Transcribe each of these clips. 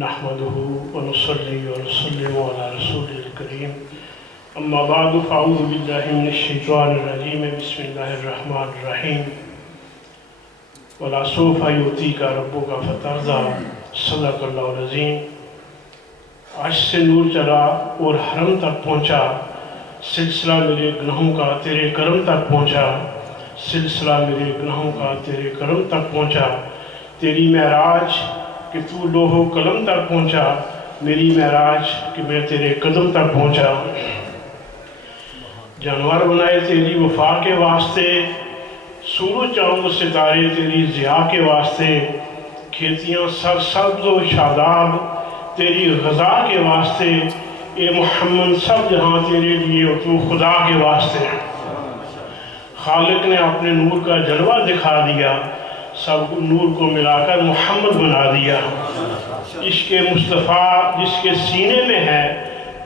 نحمده ونصلي ونسلم على رسوله الكريم أما بعد فأعوذ بالله من الشيطان الرجيم بسم الله الرحمن الرحيم وَلَسَوْفَ يُؤْتِيكَ رَبُّكَ فَتَرْضَىٰ صدق اللہ العظیم۔ آج سے نور چلا اور حرم تک پہنچا، سلسلہ میرے گناہوں کا تیرے کرم تک پہنچا، سلسلہ میرے گناہوں کا تیرے کرم تک پہنچا، تیری معراج کہ تو لوح و قلم تک پہنچا، میری معراج کہ میں تیرے قدم تک پہنچا۔ جانور بنائے تیری وفا کے واسطے، سورج چاند و ستارے تیری ضیاء کے واسطے، کھیتیاں سر سبز و شاداب تیری غذا کے واسطے، اے محمد سب جہاں تیرے لیے اور تو خدا کے واسطے۔ خالق نے اپنے نور کا جلوہ دکھا دیا، سب نور کو ملا کر محمد بنا دیا۔ عشق مصطفیٰ جس کے سینے میں ہے،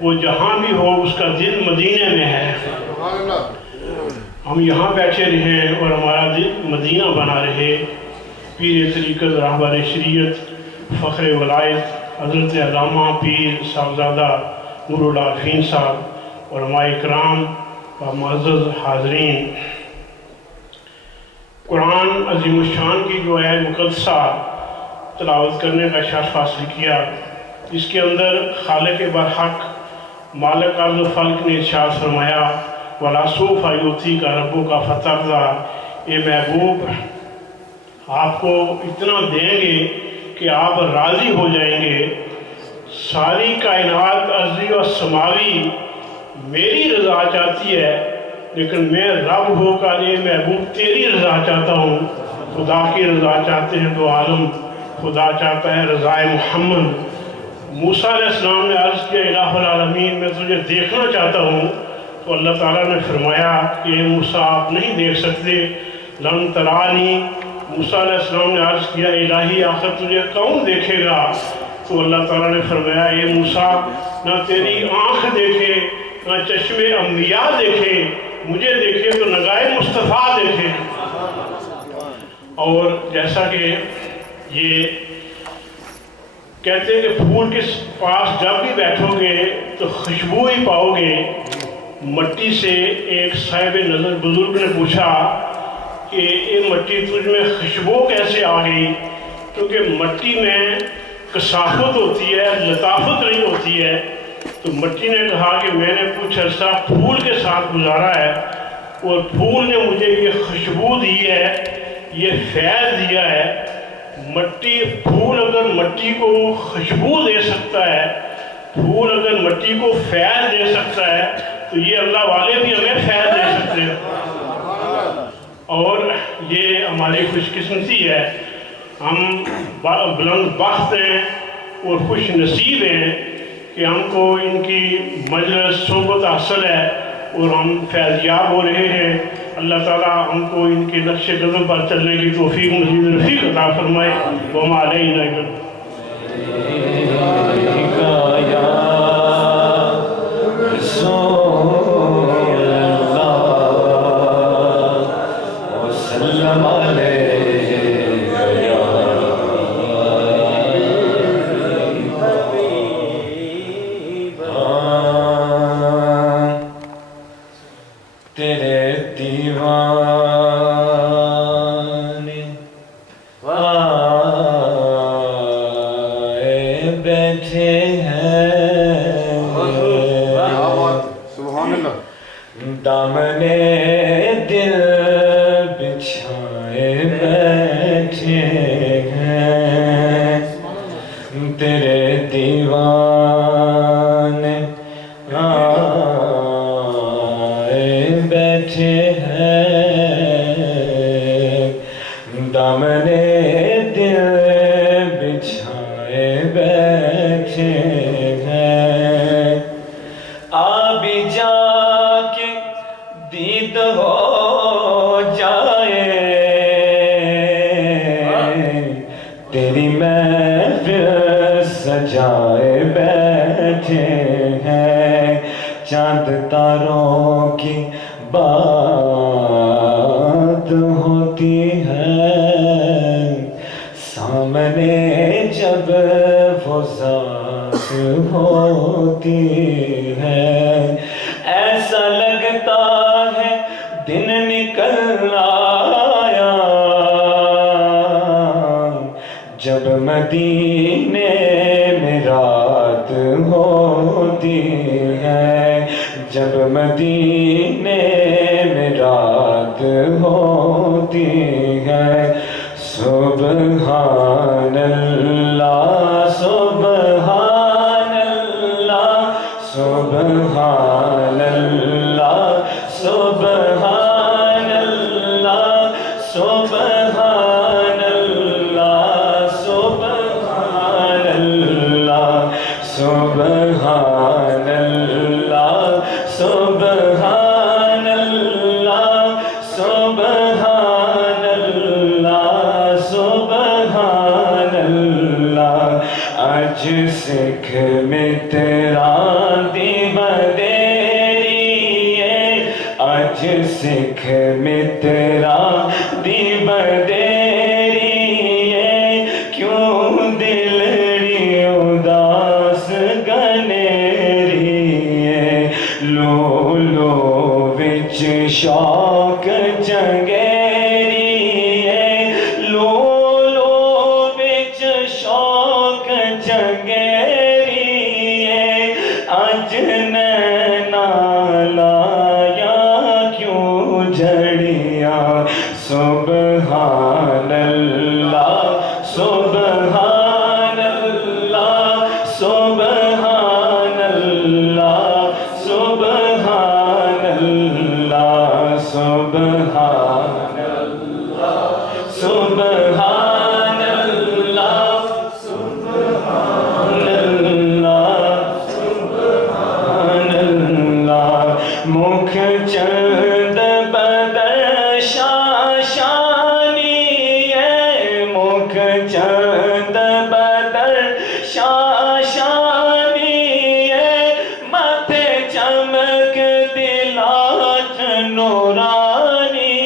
وہ جہاں بھی ہو اس کا دل مدینے میں ہے۔ ہم یہاں بیٹھے رہیں اور ہمارا دل مدینہ بنا رہے۔ پیر طریقت راہبر شریعت فخر ولایت حضرت علامہ پیر صاحبزادہ نور العارفین صاحب اور علماء کرام و معزز حاضرین، قرآن عظیم الشان کی جو آیت مقدسہ تلاوت کرنے کا شرف حاصل کیا، اس کے اندر خالق برحق مالک ارض و فلک نے ارشاد فرمایا وَلَسَوْفَ يُؤْتِيكَ رَبُّكَ فَتَرْضَىٰ، اے محبوب آپ کو اتنا دیں گے کہ آپ راضی ہو جائیں گے۔ ساری کائنات ارضی و سماوی میری رضا چاہتی ہے، لیکن میں رب ہو کر یہ محبوب تیری رضا چاہتا ہوں۔ خدا کی رضا چاہتے ہیں تو عالم، خدا چاہتا ہے رضائے محمد۔ موسیٰ علیہ السلام نے عرض کیا الہ العالمین میں تجھے دیکھنا چاہتا ہوں، تو اللہ تعالیٰ نے فرمایا کہ اے موسیٰ آپ نہیں دیکھ سکتے، لن ترانی۔ موسیٰ علیہ السلام نے عرض کیا الہی آخر تجھے کون دیکھے گا؟ تو اللہ تعالیٰ نے فرمایا اے موسیٰ نہ تیری آنکھ دیکھے، نہ چشم انبیاء دیکھے، مجھے دیکھے تو نگاہ مصطفیٰ دیکھے۔ اور جیسا کہ یہ کہتے ہیں کہ پھول کے پاس جب بھی بیٹھو گے تو خوشبو ہی پاؤ گے۔ مٹی سے ایک صاحب نظر بزرگ نے پوچھا کہ یہ مٹی تجھ میں خوشبو کیسے آ گئی؟ کیونکہ مٹی میں کثافت ہوتی ہے، لطافت نہیں ہوتی ہے۔ تو مٹی نے کہا کہ میں نے کچھ عرصہ پھول کے ساتھ گزارا ہے اور پھول نے مجھے یہ خوشبو دی ہے، یہ فیض دیا ہے۔ پھول اگر مٹی کو خوشبو دے سکتا ہے، پھول اگر مٹی کو فیض دے سکتا ہے، تو یہ اللہ والے بھی ہمیں فیض دے سکتے ہیں۔ اور یہ ہماری خوش قسمتی ہے، ہم بلند بخت ہیں اور خوش نصیب ہیں کہ ہم کو ان کی مجلس صحبت حاصل ہے اور ہم فیضیاب ہو رہے ہیں۔ اللہ تعالیٰ ہم کو ان کے نقش قدم پر چلنے کی توفیق مزید رفیق عطا فرمائے۔ وما علینا الا چاند تاروں کی بات ہوتی ہے، سامنے جب وہ ذات ہوتی ہے، ایسا لگتا ہے دن نکل آیا جب مدینے میں رات ہوتی ہے، جب مدینے میں رات ہوتی ہے۔ سبحان اللہ سبحان اللہ سبحان اللہ سبحان اللہ سبحان اللہ سبحان اللہ سبحان اللہ سبحان اللہ سبحان اللہ سبحان اللہ۔ آج سکھ متران دی بدیری ہے، آج سکھ متران دی بدیری ہے، کیوں دلڑی اداس گنیری ہے، لو لو وچ شوق چنگیری ہے، لو لو وچ شوق چنگیری ہے، اج نینا لایا کیوں جھڑیاں۔ سبحان اللہ سبحان اللہ سبحان اللہ سبحان اللہ سبحان اللہ سبحان اللہ سبحان اللہ سبحان اللہ۔ مکھ چند بدر شاشانی ہے، مکھ چند بدر شاشانی ہے، ماتھے چمک دلات نورانی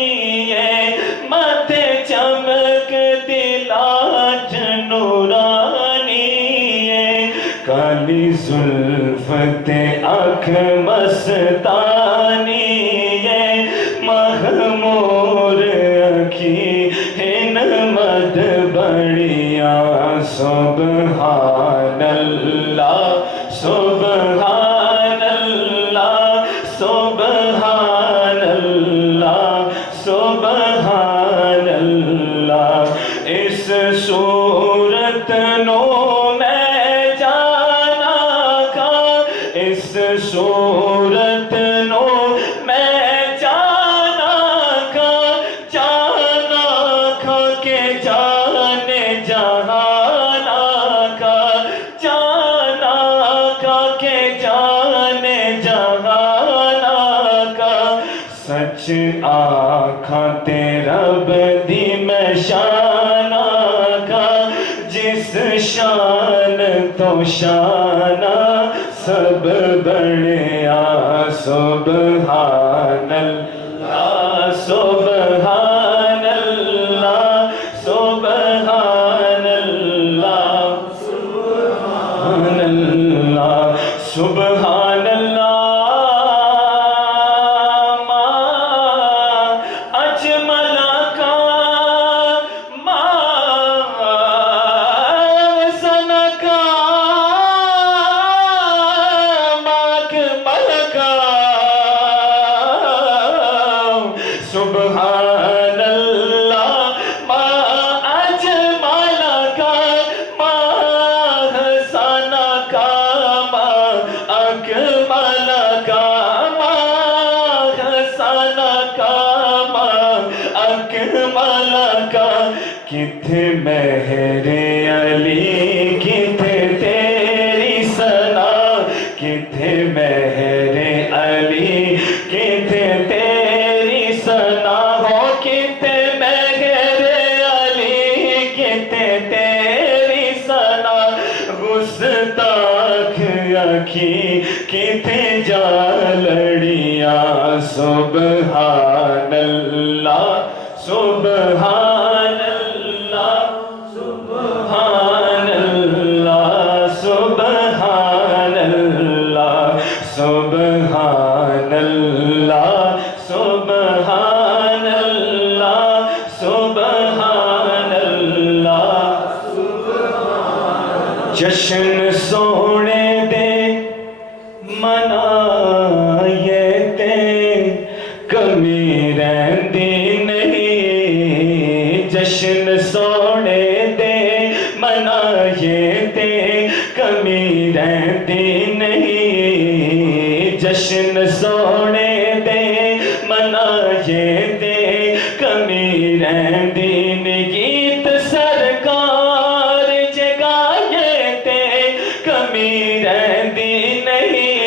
ہے، ماتھے چمک دلات نورانی ہے، کالی زلف تے آنکھ مستانی ہے، مخمور اکھی ہن مد بڑیاں۔ سبحان اللہ سبحان اللہ سبحان اللہ سبحان اللہ۔ اس صورت نو میں جانا کھا، اس صورت نو میں جانا کھا، جانا کھا کے جانے جہانا کھا، جانا کھا کے جانے جہانا کھا۔ سچ آکھاں تے رب دی میں شان آکھاں، جس شان تو شانہ سب بڑیا۔ سبحان اللہ سبحان اللہ سبحان اللہ سبحان اللہ سبحان اللہ۔ ما اجمل کا ما حسن کا ما اکمل کا۔ سبحان اللہ ما اجمل کا ما حسن کا ما اکمل کا ما حسن کا ما اکمل کا۔ کتھے مہر علی کتھے تیری ثنا، کتھے مہر علی کتھے تیری ثنا، ہو کتھے مہر علی کتھے تیری ثنا، گستاخ اکھی کتھے جالڑیاں۔ سبحان اللہ سبحان اللہ سبحان اللہ جشن سونے دے منائے تے کمی رہندی نہیں جشن سونے دے منائے تے کمی رہندی نہیں جشن سونے دے منائے تے کمی رہندی نہیں گیت سرکار جگائے تے کمی رہندی نہیں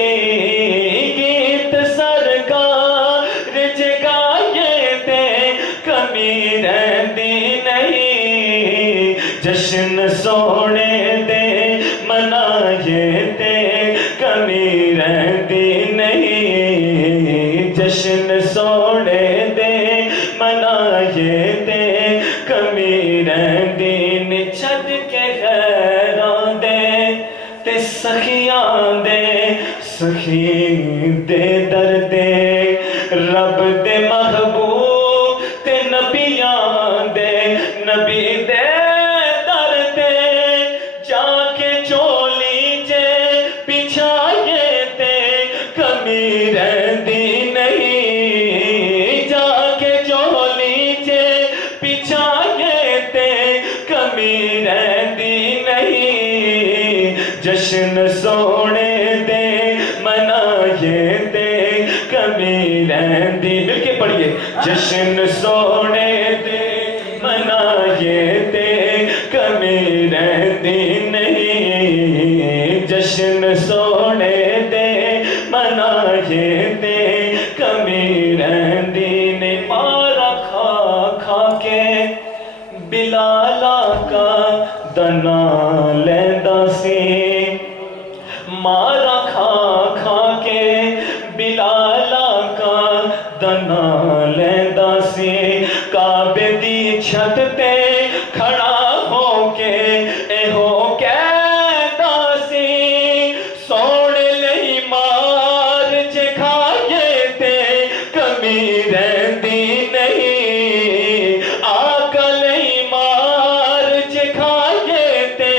گیت سرکار جگائے تے کمی رہندی نہیں جشن سونے دے منائے تے کمی رہندی نہیں جشن سونے دے منائے تے کمی رہندی نہیں چھڈ کے غیراں دے تے سخیاں دے سخی دے دردے رب دے محبوب تے نبیاں دے نبی دے دردے جا کے چولی جے پچھائے تے کمی رہندی نہیں جا کے چولی جے پچھائے تے کمی رہندی نہیں جشن سونے دے منائے تے کمی رہندی مل کے پڑھیے جشن سونے دے منائے تے کمی رہندی نہیں جشن سونے دے منائے تے کمی رہندی نہیں مارا کھا کھا کے بلالا کا دنا لیندا سی مارا کھا کھا کے بلالا کا دنا لیندا سی کعبے دی چھت تے کھڑا ہو کے ایہو کہندا سی سونے لئی مار جے کھائے تے کمی رہندی نہیں آقا لئی مار جے کھائے تے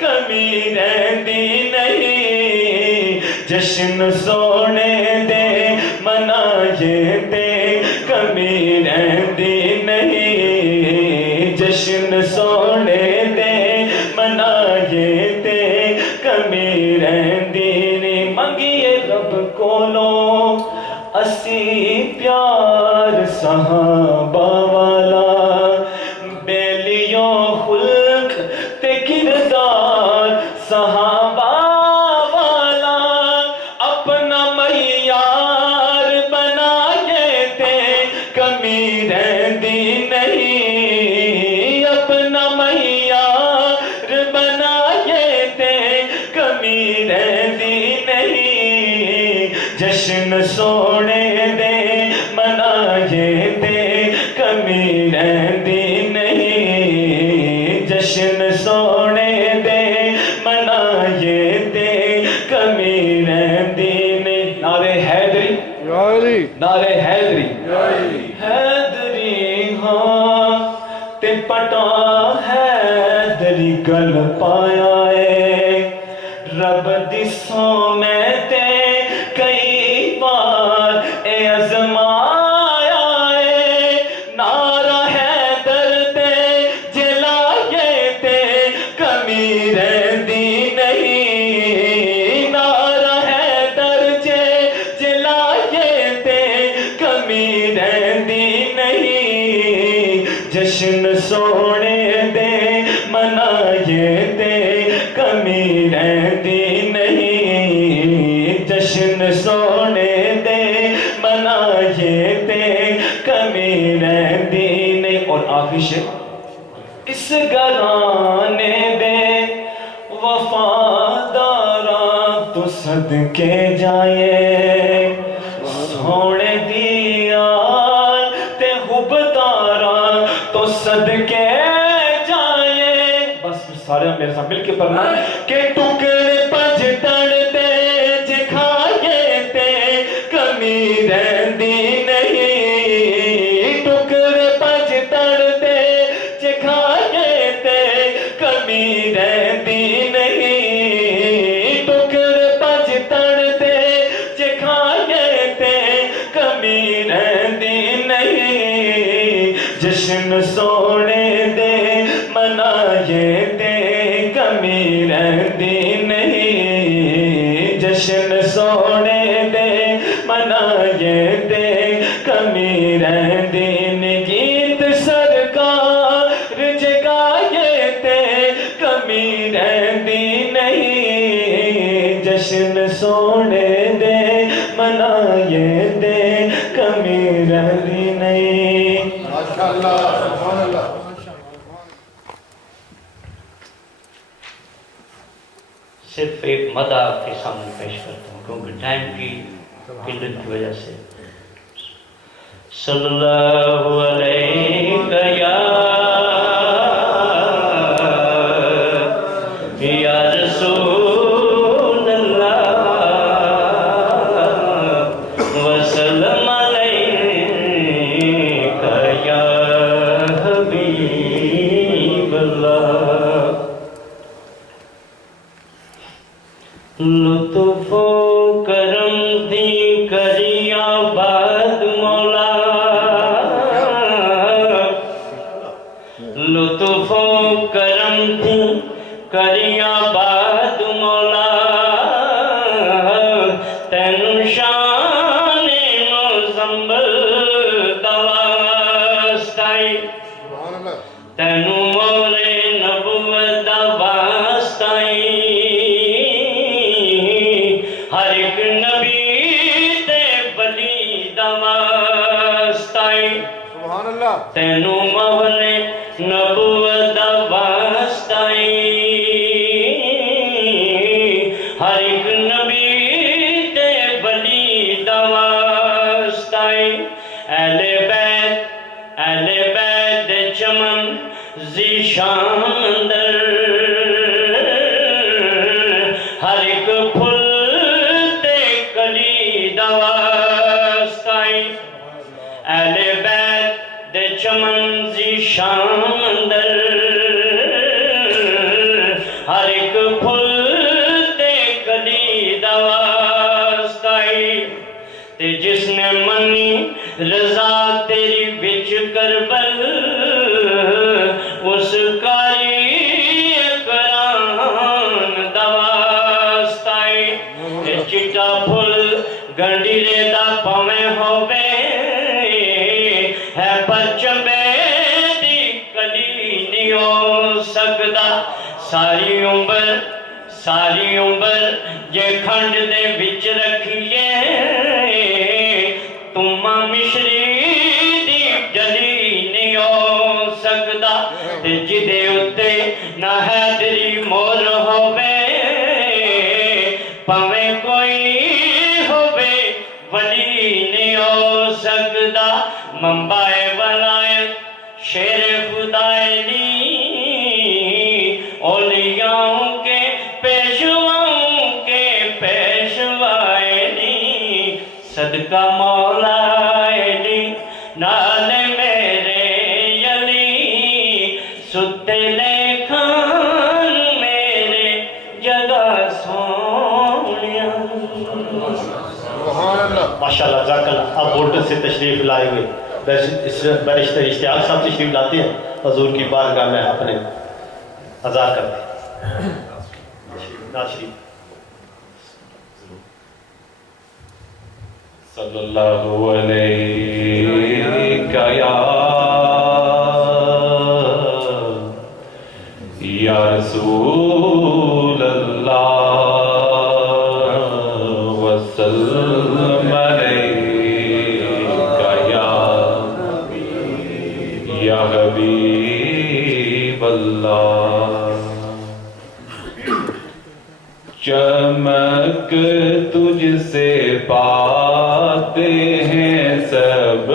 کمی رہندی نہیں جشن سونے دے منائے تے کمی رہندی نہیں جشن سونے دے منائے تے کمی رہندی نہیں منگیے رب کولو اسی پیار صحابہ والا بیلیوں خلق تے کردار صحابہ والا اپنا معیار بنائے تے کمی رہندی نہیں اپنا معیار بنائے تے کمی رہندی نہیں جشن سونے دے منائے تے کمی رہندی نہیں جشن سونے دے منائے تے کمی رہندی نہیں نعرہ حیدری نعرہ حیدری حیدری ہاں تے پٹا حیدری گل پایا ہے رب دی سونے تے کئی بار اے ازمایا ہے نعرہ حیدر تے جلائے تے کمی رہندی نہیں نعرہ حیدر جلائے تے کمی رہندی نہیں جشن سونے دے منائے تے کمی رہندی نہیں جشن سونے دے منائے تے کمی رہندی نہیں اور آخری شعر اس گھرانے دے وفاداراں تو صدقے جائے سونے دی آل تے حبداراں تو صدقے جائے بس سارے میرے ساتھ مل کے پڑھنا کہ ٹکڑے پنج تڑ دے جے کھائے تے کمی رہندی نہیں ٹکڑے پنج تڑ دے جے کھائے تے کمی رہندی نہیں سونے دے منائے دے کمی رہی نہیں ماشاءاللہ سبحان اللہ صرف ایک مدح آپ کے سامنے پیش کرتا ہوں کیونکہ ٹائم کی قلت کی وجہ سے صلی اللہ علیہ یا رسول اللہ وسلم علیہ یا حبیب اللہ لطف و کرم دی کریا باد مولا لطف و کرم دی کریا باد مولا تینو شان مزمبل دوستائی سبحان اللہ تینو مولے نبوت دوستائی ہر ایک نبی تے بلی دوستائی سبحان اللہ تینو مولے نبوت دوستائی ہر ایک نبی تے بلی دوستائی اہل بیت چمن زی شاندر ہر ایک پھل تے کلی دوستائی اہل بیت دے چمن زی شاندر ہر ایک پھل تے کلی دوستائی تے جس نے منی رضا تیری وچ کربل اس کاری اکرام دوستائی تے چٹا پھل گنڈیرے دا پویں ہووے ہے پرچمے دی کلی نہیں ہو سکدا ساری عمر جے کھنڈ دے وچ رکھیے تما مشری دی جلی نہیں ہو سکدا تے جدے اتے نہ حیدری مور ہووے پویں کوئی ہووے ولی نہیں ہو سکدا منبع ولایت شیر خدائنی اولیاؤں کے پیشواؤں کے پیشوائنی صدقہ مولا علی نال میرے علی ستے لیکھان میرے جگہ سونیا سبحان اللہ ماشاءاللہ جزاک اللہ آپ بولٹن سے تشریف لائے ہوئے بیرسٹر اشتیاق صاحب تشریف لاتے ہیں حضور کی بارگاہ میں اپنے عزا کرتے ہیں ناظرین صلی اللہ علیہ یا رسول اللہ وسلم علیکہ یا حبیب اللہ چمک تجھ سے پاتے ہیں سب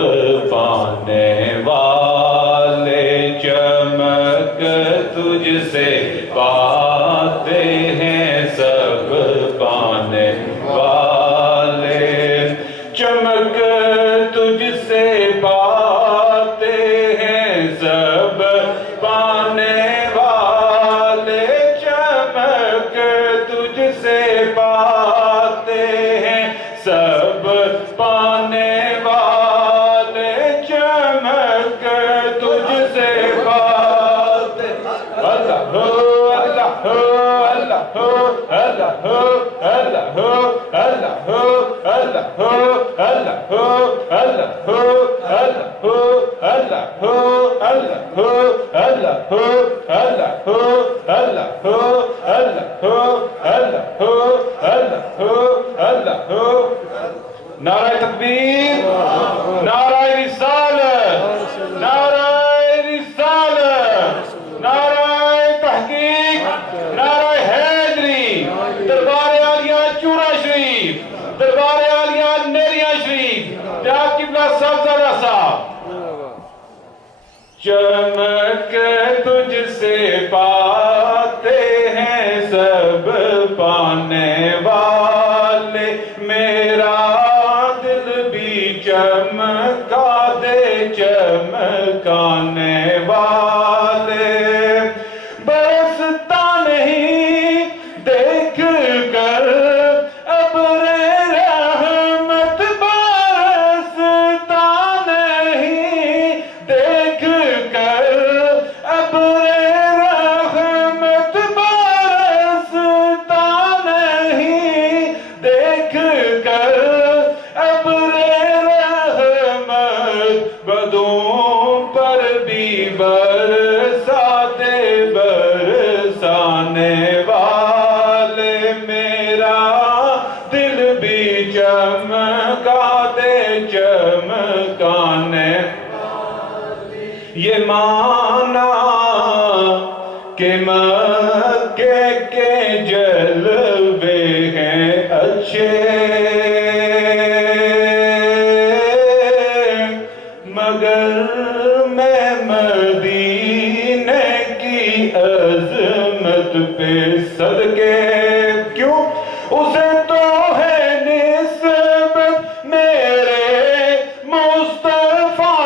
پانے والے چمک تجھ سے پاتے ہیں سب پانے والے چمک تجھ سے پاتے ہیں سب پانے والے چمک تجھ سے پاتے ہیں سب پانے والے چمک تجھ سے پاتے اللہ نعرہ تکبیر، نعرہ رسالت، نعرہ رسالت، نعرہ تحقیق، نعرہ حیدری، دربار عالیہ چورا شریف، دربار عالیہ نیریا شریف، جناب قبلہ صاحبزادہ صاحب۔ چمک تجھ سے پاتے ہیں سب پانے والے، میرا دل بھی چمکا دے چمکانے والے، برستا نہیں دیکھ کر ابر رحمت، برستا نہیں دیکھ کر ابر رحمت، برستا نہیں دیکھ کر ابر رحمت، بدوں پر بھی برسا دے برسانے والے، میرا دل بھی چمکا دے چمکانے، یہ مانا کہ مکے کے جلوے ہیں اچھے، مگر میں مدینے کی عظمت پہ صدقے کیوں، اسے تو ہے نسبت میرے مصطفیٰ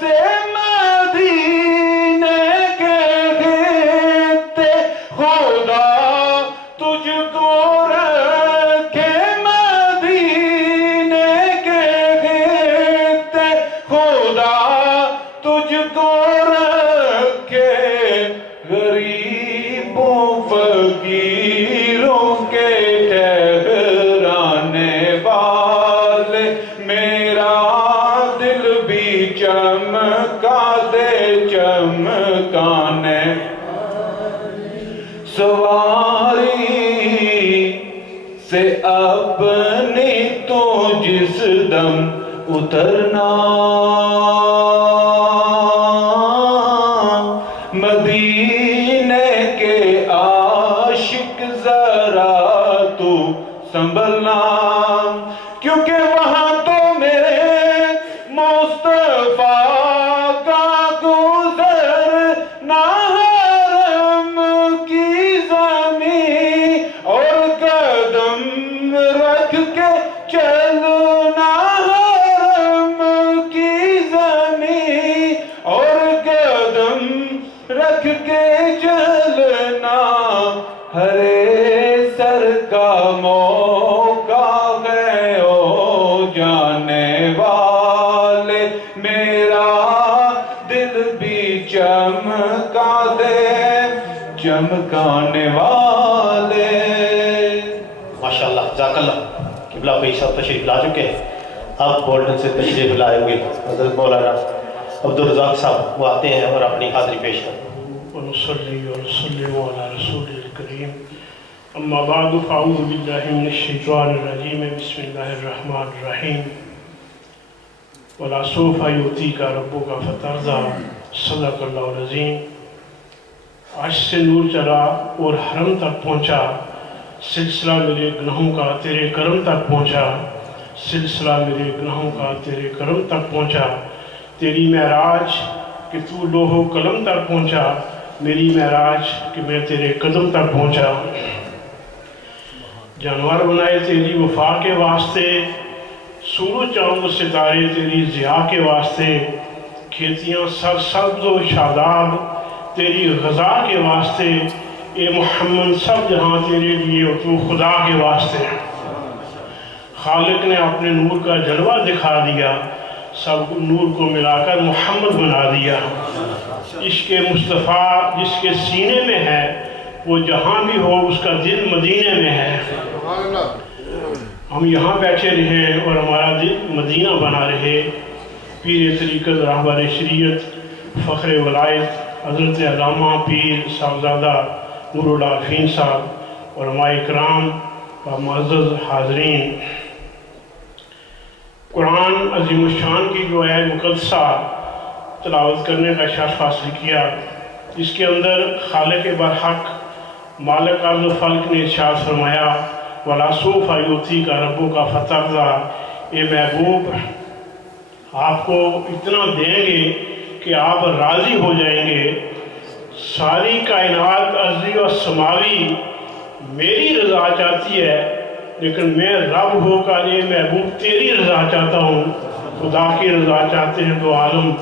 سے، مدینے کے خطے خدا تجھ کو رکھے، مدینے کے خطے خدا تجھ کو رکھے، غریبوں فقیروں کے ٹھہرانے والے، میرا دل بھی چمکا دے چمکانے، سواری سے اپنی تو جس دم اترنا، مدینے کے عاشق ذرا تو سنبھلنا، کیونکہ وہاں تو میرے مصطفیٰ کا گزرنا، حرم کی زمین اور قدم رکھ کے چلنا، حرم کی زمین اور قدم رکھ کے چلنا، ہرے سر کا موقع ہے او جانے والے، میرا دل بھی چمکا دے چمکانے والے۔ ماشاءاللہ جزاک اللہ۔ قبلہ بھائی صاحب تشریف لا چکے ہیں، اب بولٹن سے تشریف لائے ہوئے حضرت مولانا عبدالرزاق صاحب وہ آتے ہیں اور اپنی حاضری پیش کرتے ہیں۔ ونصلي ونسلم على رسول الكريم أما بعد فأعوذ بالله من الشيطان الرجيم بسم الله الرحمن الرحيم ولا سوف يؤتيك ربك فترضى صدق اللہ العظیم۔ آج سے نور چلا اور حرم تک پہنچا، سلسلہ میرے گناہوں کا تیرے کرم تک پہنچا، سلسلہ میرے گناہوں کا تیرے کرم تک پہنچا، تیری معراج کہ تو لوح و قلم تک پہنچا، میری معراج کہ میں تیرے قدم تک پہنچا۔ جانور بنائے تیری وفا کے واسطے، سور و چاند و ستارے تیری ضیاء کے واسطے، کھیتیاں سر سبز و شاداب تیری غذا کے واسطے، اے محمد سب جہاں تیرے لیے اور تو خدا کے واسطے۔ خالق نے اپنے نور کا جلوہ دکھا دیا، سب نور کو ملا کر محمد بنا دیا۔ عشق مصطفیٰ جس کے سینے میں ہے، وہ جہاں بھی ہو اس کا دل مدینہ میں ہے. سبحان اللہ. ہم یہاں بیٹھے رہیں اور ہمارا دل مدینہ بنا رہے. پیر طریقت رہبر شریعت فخر ولایت حضرت علامہ پیر صاحبزادہ نور العارفین صاحب اور علماء کرام و معزز حاضرین، قرآن عظیم الشان کی جو آیت مقدسہ تلاوت کرنے کا شرف حاصل کیا، اس کے اندر خالق برحق مالک ارض و فلک نے ارشاد فرمایا وَلَا سَوْفَ يُعْطِيكَ رَبُّكَ فَتَرْضَىٰ، اے محبوب آپ کو اتنا دیں گے کہ آپ راضی ہو جائیں گے. ساری کائنات ارضی اور سماوی میری رضا چاہتی ہے، لیکن میں رب ہو کر یہ محبوب تیری رضا چاہتا ہوں. خدا کی رضا چاہتے ہیں تو عالم،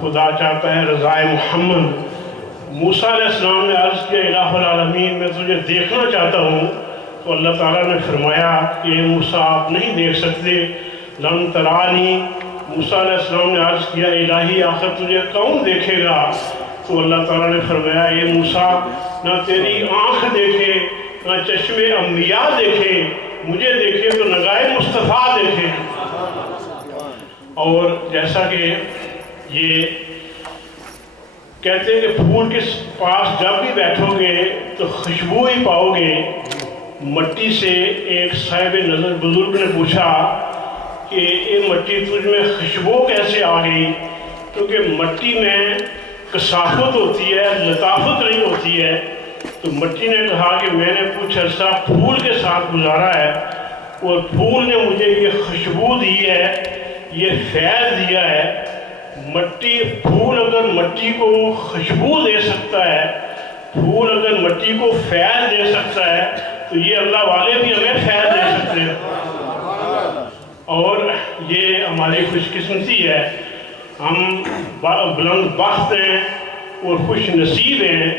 خدا چاہتا ہے رضائے محمد. موسیٰ علیہ السلام نے عرض کیا الہ العالمین میں تجھے دیکھنا چاہتا ہوں، تو اللہ تعالیٰ نے فرمایا کہ اے موسیٰ آپ نہیں دیکھ سکتے. لن ترانی. موسیٰ علیہ السلام نے عرض کیا الہی آخر تجھے کون دیکھے گا؟ تو اللہ تعالیٰ نے فرمایا اے موسیٰ نہ تیری آنکھ دیکھے نہ چشم انبیاء دیکھے، مجھے دیکھے تو نگاہ مصطفیٰ دیکھے. اور جیسا کہ یہ کہتے ہیں کہ پھول کے پاس جب بھی بیٹھو گے تو خوشبو ہی پاؤ گے. مٹی سے ایک صاحب نظر بزرگ نے پوچھا کہ یہ مٹی تجھ میں خوشبو کیسے آ گئی؟ کیونکہ مٹی میں کثافت ہوتی ہے، لطافت نہیں ہوتی ہے. تو مٹی نے کہا کہ میں نے کچھ عرصہ پھول کے ساتھ گزارا ہے اور پھول نے مجھے یہ خوشبو دی ہے، یہ فیض دیا ہے. مٹی پھول اگر مٹی کو خوشبو دے سکتا ہے، پھول اگر مٹی کو فیض دے سکتا ہے، تو یہ اللہ والے بھی ہمیں فیض دے سکتے ہیں. اور یہ ہماری خوش قسمتی ہے، ہم بلند بخت ہیں اور خوش نصیب ہیں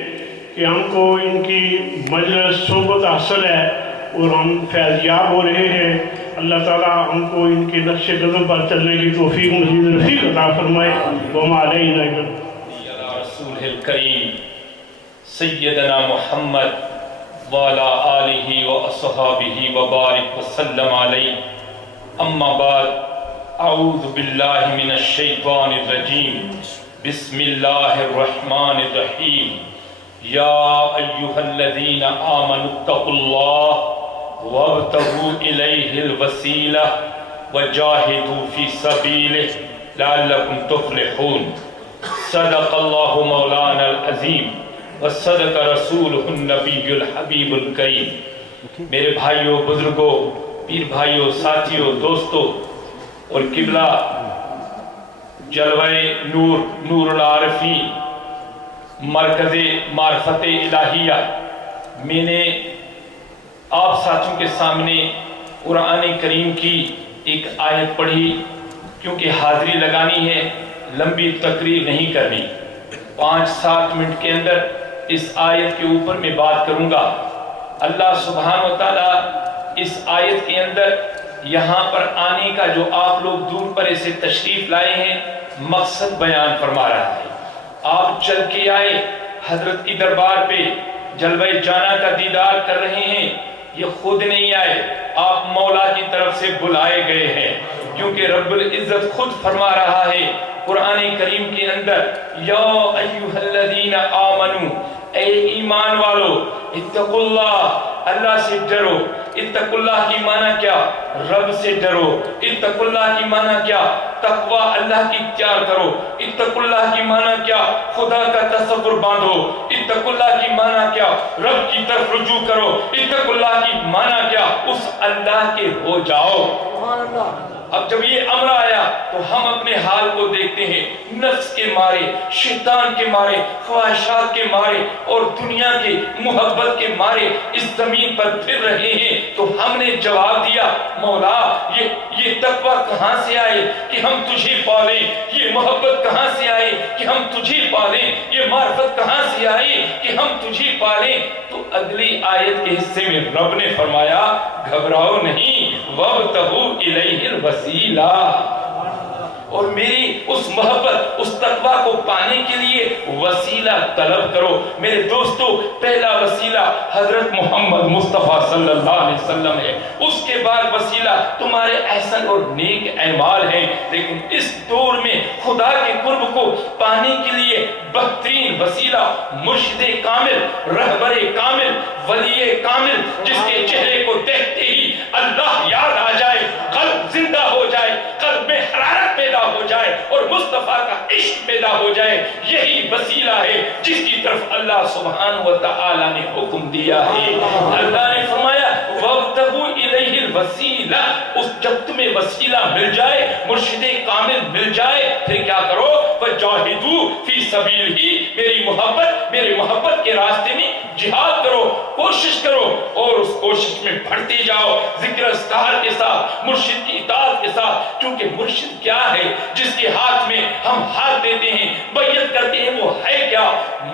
کہ ہم کو ان کی مجلس صحبت حاصل ہے اور ہم فیضیاب ہو رہے ہیں. اللہ تعالیٰ ہم کو ان کے نقش قدم پر چلنے کی توفیق مزید رفیق عطا فرمائے. وما علینا الا یا رسول الکریم سیدنا محمد وعلی آلہ واصحابہ وبارک وسلم علیہ. اما بعد، اعوذ باللہ من الشیطان الرجیم، بسم اللہ الرحمن الرحیم. یا ایہا الذین آمنوا اتقوا اللہ وابتغوا الیہ الوسیلہ وجاہدوا فی سبیلہ لعلکم تفلحون. صدق اللہ مولانا العظیم وصدق رسولہ النبی الحبیب الکریم. میرے بھائیوں، بزرگوں، پیر بھائیوں، ساتھیوں، دوستوں اور قبلہ جلوہ نور نور العارفین مرکز معرفت الہیہ، میں نے آپ ساتھیوں کے سامنے قرآن کریم کی ایک آیت پڑھی. کیونکہ حاضری لگانی ہے، لمبی تقریر نہیں کرنی، 5-7 منٹ کے اندر اس آیت کے اوپر میں بات کروں گا. اللہ سبحانہ و تعالیٰ اس آیت کے اندر یہاں پر آنے کا جو آپ لوگ دور پر اسے تشریف لائے ہیں مقصد بیان فرما رہا ہے. آپ چل کے آئے حضرت کی دربار پہ، جلوہ جانا کا دیدار کر رہے ہیں. یہ خود نہیں آئے، آپ مولا کی طرف سے بلائے گئے ہیں. کیونکہ رب العزت خود فرما رہا ہے قرآن کریم کے اندر یا ایھا الذین آمنو، اے ایمان والو، اتقوا اللہ، اللہ سے ڈرو. اتقوا اللہ کی معنی کیا؟ رب سے ڈرو. اتقوا اللہ کی معنی کیا؟ تقوی اللہ کی اختیار کرو. اتقوا اللہ کی معنی کیا؟ خدا کا تصور باندھو. اتقوا اللہ کی معنی کیا؟ رب کی طرف رجوع کرو. اتقوا اللہ کی معنی کیا؟ اس اللہ کے ہو جاؤ. سبحان اللہ. اب جب یہ امر آیا تو ہم اپنے حال کو دیکھتے ہیں، نفس کے مارے، شیطان کے مارے، خواہشات کے مارے اور دنیا کے محبت کے مارے اس زمین پر پھر رہے ہیں. تو ہم نے جواب دیا مولا یہ تقوی کہاں سے آئے کہ ہم تجھے پالیں؟ یہ محبت کہاں سے آئے کہ ہم تجھے پالیں؟ یہ معرفت کہاں سے آئی کہ ہم تجھے پالیں؟ تو اگلی آیت کے حصے میں رب نے فرمایا گھبراؤ نہیں، وابتغوا الیہ الوسیلہ، اور میری اس محبت اس تقوی کو پانے کے لیے وسیلہ طلب کرو۔ میرے دوستو، پہلا وسیلہ حضرت محمد مصطفیٰ صلی اللہ علیہ وسلم ہے، اس کے بعد وسیلہ تمہارے احسن اور نیک اعمال ہیں۔ لیکن اس دور میں خدا کے قرب کو پانے کے لیے بہترین وسیلہ مرشد کامل، رہبر کامل، ولی کامل، جس کے چہرے کو دیکھتے ہی اللہ یاد آ جائے، قلب زندہ ہو جائے، قلب میں حرارت پیدا ہو جائے اور مصطفیٰ کا عشق پیدا ہو جائے، یہی وسیلہ ہے جس کی طرف اللہ سبحانہ و تعالی نے حکم دیا ہے۔ اللہ نے فرمایا وَابْتَغُوا إِلَيْهِ الْوَسِيلَةَ، اس جب تمہیں وسیلہ مل جائے، مرشد کامل مل جائے، پھر کیا کرو؟ وَجَاهِدُوا فِي سَبِيلِهِ، میری محبت کے راستے میں جہاد کرو، کوشش کرو، اور اس کوشش میں بڑھتے جاؤ، ذکر اذکار کے ساتھ، مرشد کی اطاعت کے ساتھ۔ کیونکہ مرشد کیا ہے جس کے ہاتھ میں ہم ہاتھ دیتے ہیں، بیعت کرتے ہیں، وہ ہے کیا؟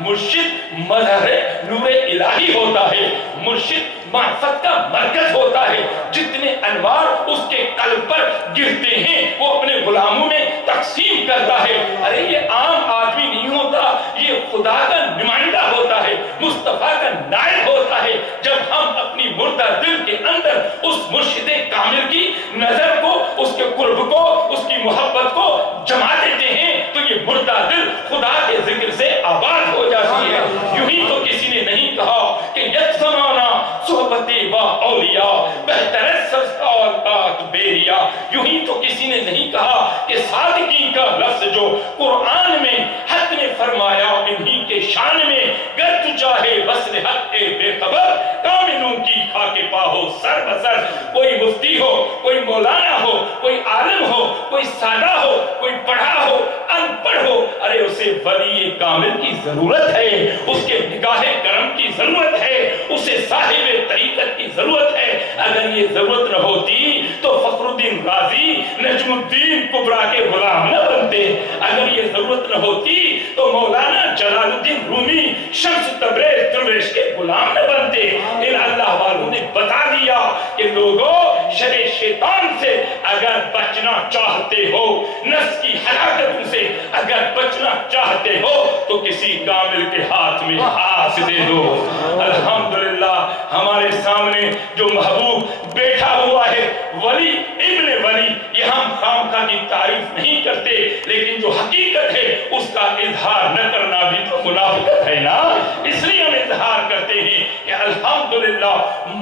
مرشد مظہر نور الہی ہوتا ہے، مرشد معرفت کا مرکز ہوتا ہے، جتنے انوار اس کے قلب پر گرتے ہیں وہ اپنے غلاموں میں تقسیم کرتا ہے۔ ارے یہ عام آدمی نہیں ہوتا، یہ خدا کا نمائندہ ہوتا ہے، مصطفیٰ کا نائب ہوتا ہے۔ جب ہم اپنی مردہ دل کے اندر اس مرشد کامل کی نظر کو، اس کے قرب کو، اس کی محبت کو جما دیتے ہیں تو یہ مردہ دل خدا کے ذکر سے آباد ہو جاتی ہے۔ یوں ہی تو کسی نے نہیں کہا کہ یک زمانہ صحبتی با اولیاء بہتر سرسالات بیریا، یوں ہی تو کسی نے نہیں کہا کہ صادقین کا لفظ جو قرآن میں حق نے فرمایا انہی کے شان میں، گر تو چاہے وصل حق بے خبر کاملوں کی خاک پا ہو سر بسر۔ کوئی مفتی ہو، کوئی مولانا ہو، کوئی عالم ہو، کوئی سادہ ہو، کوئی پڑھا ہو، ان پڑھ ہو، ارے اسے ولی کامل کی ضرورت ہے، اس کے نگاہ کرم کی ضرورت ہے، اسے صاحب طریقت کی ضرورت ہے۔ اگر یہ ضرورت نہ ہوتی تو فخر الدین رازی نجم الدین کبریٰ کے غلام نہ بنتے، اگر یہ ضرورت نہ ہوتی تو مولانا جلال الدین رومی شمس تبریز درویش کے غلام نہ بنتے۔ ان اللہ والوں نے بتا دیا کہ لوگوں، شر شیطان سے اگر بچنا چاہتے ہو، نفس کی ہلاکتوں سے اگر بچنا چاہتے ہو تو کسی کامل کے ہاتھ میں ہاتھ دے دو۔ الحمدللہ ہمارے سامنے جو محبوب بیٹھا ہوا ہے، ولی ابن ولی، یہ ہم خامخواہ کی تعریف نہیں کرتے، لیکن جو حقیقت ہے اس کا اظہار نہ کرنا بھی تو منافقت ہے نا۔ اس لیے ہم اظہار کرتے ہیں کہ الحمدللہ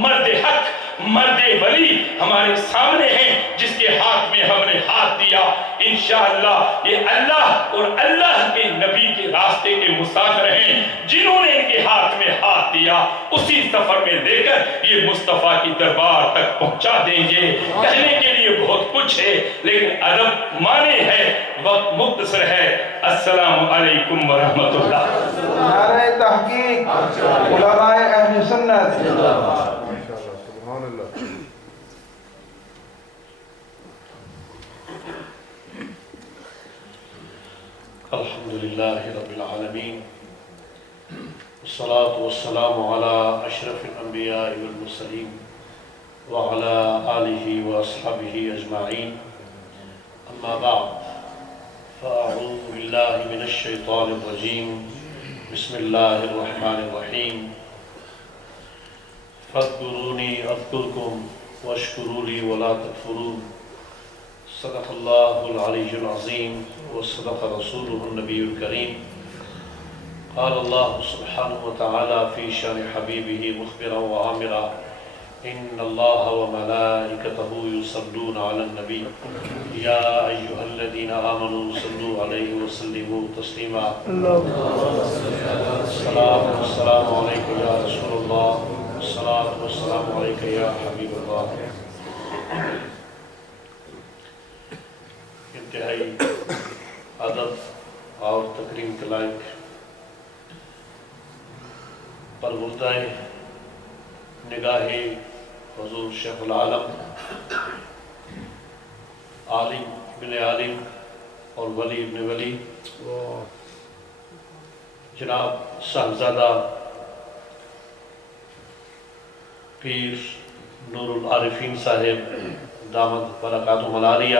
مرد حق، مرد ولی ہمارے سامنے ہیں، جس کے ہاتھ میں ہم نے ہاتھ دیا۔ انشاءاللہ یہ اللہ اور اللہ کے نبی کے راستے کے مسافر ہیں، جنہوں نے ان کے ہاتھ میں ہاتھ دیا، اسی سفر میں لے کر یہ مصطفیٰ کی دربار تک پہنچا دیں گے۔ کہنے کے لیے بہت کچھ ہے لیکن ادب مانے ہے، وقت مختصر ہے۔ السلام علیکم ورحمۃ اللہ۔ نعرہ تحقیق علماء اہل سنت۔ سبحان اللہ۔ الحمدللہ رب العالمین، والصلاة والسلام على اشرف الانبیاء والمرسلین وعلى آلہ واصحابہ اجمعین، اما بعد فاعوذ باللہ من الشیطان الرجیم، بسم اللہ الرحمن الرحیم، فاذکرونی اذکرکم واشکروا لی ولا تکفرون، صدق اللہ العلی العظیم وصدق رسولہ النبی الکریم۔ قال اللہ سبحانہ وتعالی فی شان حبیبہ مخبرا وعامرا، ان اللہ وملائکتہ یصلون علی النبی یا ایہا الذین آمنوا صلوا علیہ وسلموا تسلیما۔ الصلاۃ والسلام علیک یا رسول اللہ، الصلاۃ والسلام علیک یا حبیب اللہ۔ انتہائی ادب اور تکریم کے لائق پروردہ نگاہ حضور شیخ العالم، عالم ابن عالم اور ولی ابن ولی، جناب صاحبزادہ پیر نور العارفین صاحب دامت برکاتہم العالیہ،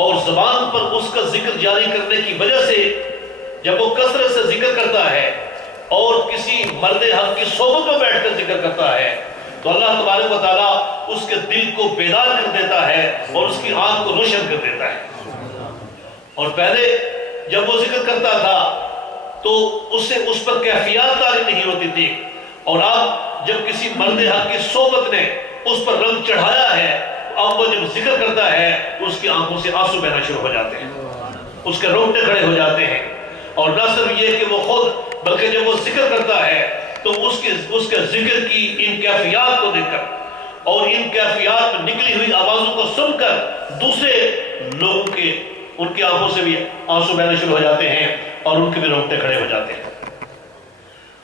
اور زبان پر اس کا ذکر جاری کرنے کی وجہ سے جب وہ کثرت سے ذکر کرتا ہے اور کسی مرد حق کی صحبت میں بیٹھ کر ذکر کرتا ہے تو اللہ تبارک و تعالیٰ اس کے دل کو بیدار کر دیتا ہے اور اس کی آنکھ کو روشن کر دیتا ہے۔ اور پہلے جب وہ ذکر کرتا تھا تو اس پر کیفیات طاری نہیں ہوتی تھی، اور اب جب کسی مرد حق کی صحبت نے اس پر رنگ چڑھایا ہے اب وہ جب ذکر کرتا ہے تو اس کی آنکھوں سے آنسو بہنا شروع ہو جاتے ہیں، اس کے رونگٹے کھڑے ہو جاتے ہیں۔ اور نہ صرف یہ کہ وہ خود بلکہ جب وہ ذکر کرتا ہے تو اس کے ذکر کی ان کیفیات کو دیکھ کر اور ان کیفیات میں نکلی ہوئی آوازوں کو سن کر دوسرے لوگوں کے ان کی آنکھوں سے بھی آنسو بہنا شروع ہو جاتے ہیں اور ان کے بھی رونگٹے کھڑے ہو جاتے ہیں۔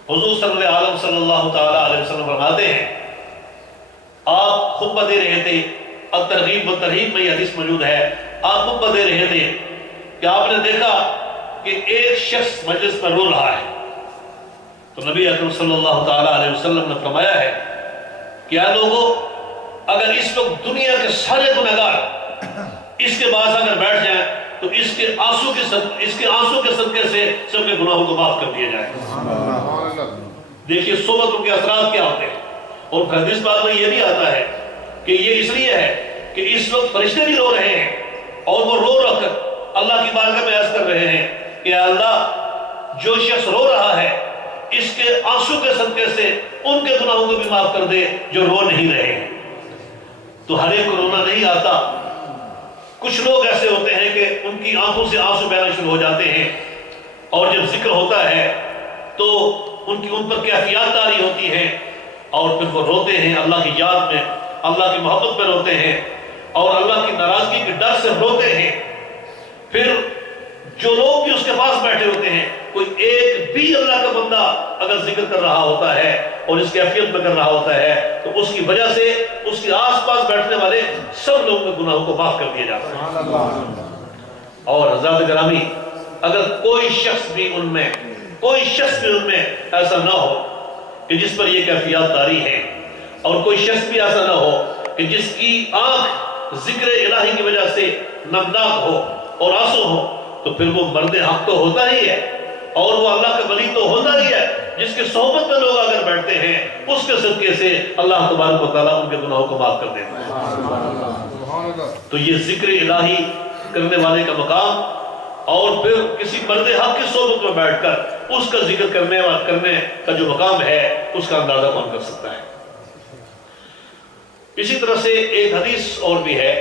حضور صلی اللہ تعالیٰ علیہ وسلم فرماتے ہیں، آپ خطبہ دے رہے تھے، الترغیب و ترہیب میں یہ حدیث موجود ہے، آپ خطبہ دے رہے تھے کہ آپ نے دیکھا کہ ایک شخص مجلس میں رو رہا ہے، تو نبی اکرم صلی اللہ تعالیٰ علیہ وسلم نے فرمایا ہے کہ اے لوگوں، اگر اس وقت دنیا کے سارے گنہگار اس کے پاس اگر بیٹھ جائیں تو اس کے آنسو کے صدقے سے سب کے گناہوں کو معاف کر دیا جائے۔ دیکھیے صحبت ان کے اثرات کیا ہوتے ہیں۔ اور حدیث بات میں یہ بھی آتا ہے کہ یہ اس لیے ہے کہ اس وقت فرشتے بھی رو رہے ہیں اور وہ رو رہ کر اللہ کی بارگاہ میں عرض کر رہے ہیں کہ اللہ، جو شخص رو رہا ہے اس کے آنسو کے صدقے سے ان کے گناہوں کو بھی معاف کر دے جو رو نہیں رہے ہیں۔ تو ہر ایک کو رونا نہیں آتا، کچھ لوگ ایسے ہوتے ہیں کہ ان کی آنکھوں سے آنسو بہنا شروع ہو جاتے ہیں، اور جب ذکر ہوتا ہے تو ان پر کیفیات طاری ہوتی ہیں اور پھر وہ روتے ہیں، اللہ کی یاد میں، اللہ کی محبت میں روتے ہیں اور اللہ کی ناراضگی کے ڈر سے روتے ہیں۔ پھر جو لوگ بھی اس کے پاس بیٹھے ہوتے ہیں، کوئی ایک بھی اللہ کا بندہ اگر ذکر کر رہا ہوتا ہے اور اس کیفیت میں کر رہا ہوتا ہے تو اس کی وجہ سے اس کے آس پاس بیٹھنے والے سب لوگوں کے گناہوں کو معاف کر دیا جاتا ہے۔ اور حضرات گرامی، اگر کوئی شخص بھی ان میں ایسا نہ ہو کہ جس پر یہ کیفیات طاری ہے، اور کوئی شخص بھی ایسا نہ ہو کہ جس کی آنکھ ذکر الہی کی وجہ سے نمناک ہو اور آنسو ہو، تو پھر وہ مرد حق تو ہوتا ہی ہے اور وہ اللہ کا ولی تو ہوتا ہی ہے، جس کے صحبت میں لوگ اگر بیٹھتے ہیں اس کے صدقے سے اللہ تبارک و تعالیٰ ان کے گناہوں کو معاف کر دیتا ہے۔ تو یہ ذکر الہی کرنے والے کا مقام، اور پھر کسی مرد حق کی صحبت میں بیٹھ کر اس کا ذکر کرنے کا جو مقام ہے اس کا اندازہ کون کر سکتا ہے۔ اسی طرح سے ایک حدیث اور بھی ہے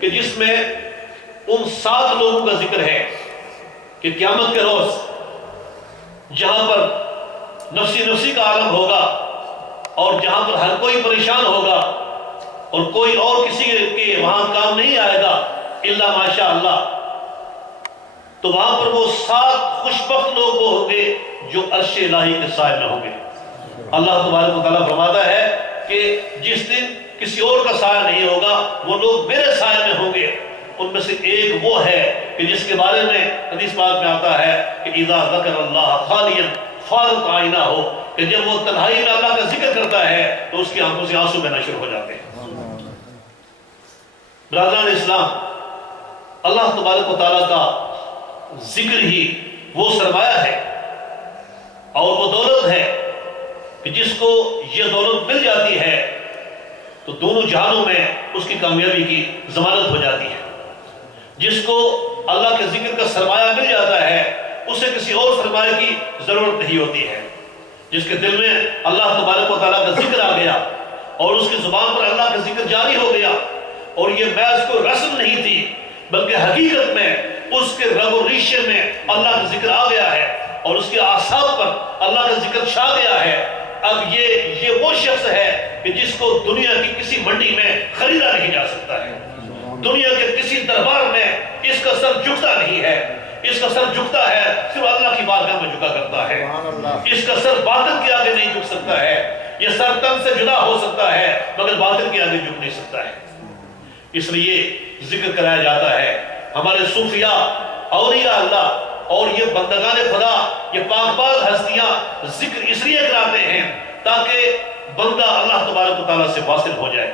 کہ جس میں ان 7 لوگوں کا ذکر ہے کہ قیامت کے روز جہاں پر نفسی کا عالم ہوگا اور جہاں پر ہر کوئی پریشان ہوگا اور کوئی اور کسی کے وہاں کام نہیں آئے گا الا ماشاء اللہ، تو وہاں پر وہ 7 خوشبخت لوگ وہ ہوں گے جو عرش الہی کے سائے میں ہوں گے۔ اللہ تبارک و تعالیٰ فرماتا ہے کہ جس دن کسی اور کا سایہ نہیں ہوگا، وہ لوگ میرے سائے میں ہوں گے۔ ان میں سے ایک وہ ہے کہ جس کے بارے میں حدیث پاک میں آتا ہے کہ اذا ذکر اللہ خالیا فارت عینہ ہو، کہ جب وہ تنہائی میں اللہ کا ذکر کرتا ہے تو اس کی آنکھوں سے آنسو بہنا شروع ہو جاتے ہیں۔ برادران اسلام، اللہ تبارک و تعالیٰ کا ذکر ہی وہ سرمایہ ہے اور وہ دولت ہے کہ جس کو یہ دولت مل جاتی ہے تو دونوں جہانوں میں اس کی کامیابی کی ضمانت ہو جاتی ہے۔ جس کو اللہ کے ذکر کا سرمایہ مل جاتا ہے اسے کسی اور سرمایہ کی ضرورت نہیں ہوتی ہے۔ جس کے دل میں اللہ تبارک و تعالیٰ کا ذکر آ گیا اور اس کی زبان پر اللہ کا ذکر جاری ہو گیا، اور یہ محض کوئی رسم نہیں تھی بلکہ حقیقت میں اس کے رگ و ریشے میں اللہ کا ذکر آ گیا ہے اور اس کے اعصاب پر اللہ کا ذکر چھا گیا ہے، اب یہ وہ شخص ہے کہ جس کو دنیا کی کسی منڈی میں خریدا نہیں جا سکتا ہے، دنیا کے کسی دربار میں اس کا سر جھکتا نہیں ہے، اس کا سر جھکتا ہے صرف اللہ کی بارگاہ میں جھکا کرتا ہے، اس کا سر باطل کے آگے نہیں جھک سکتا ہے، یہ سر تن سے جدا ہو سکتا ہے مگر باطل کے آگے جھک نہیں سکتا ہے۔ اس لیے ذکر کرایا جاتا ہے۔ ہمارے صوفیاء، اولیاء اللہ اور یہ بندگان خدا، یہ پاک باز ہستیاں ذکر اس لیے کراتے ہیں تاکہ بندہ اللہ تبارک و تعالیٰ سے واصل ہو جائے۔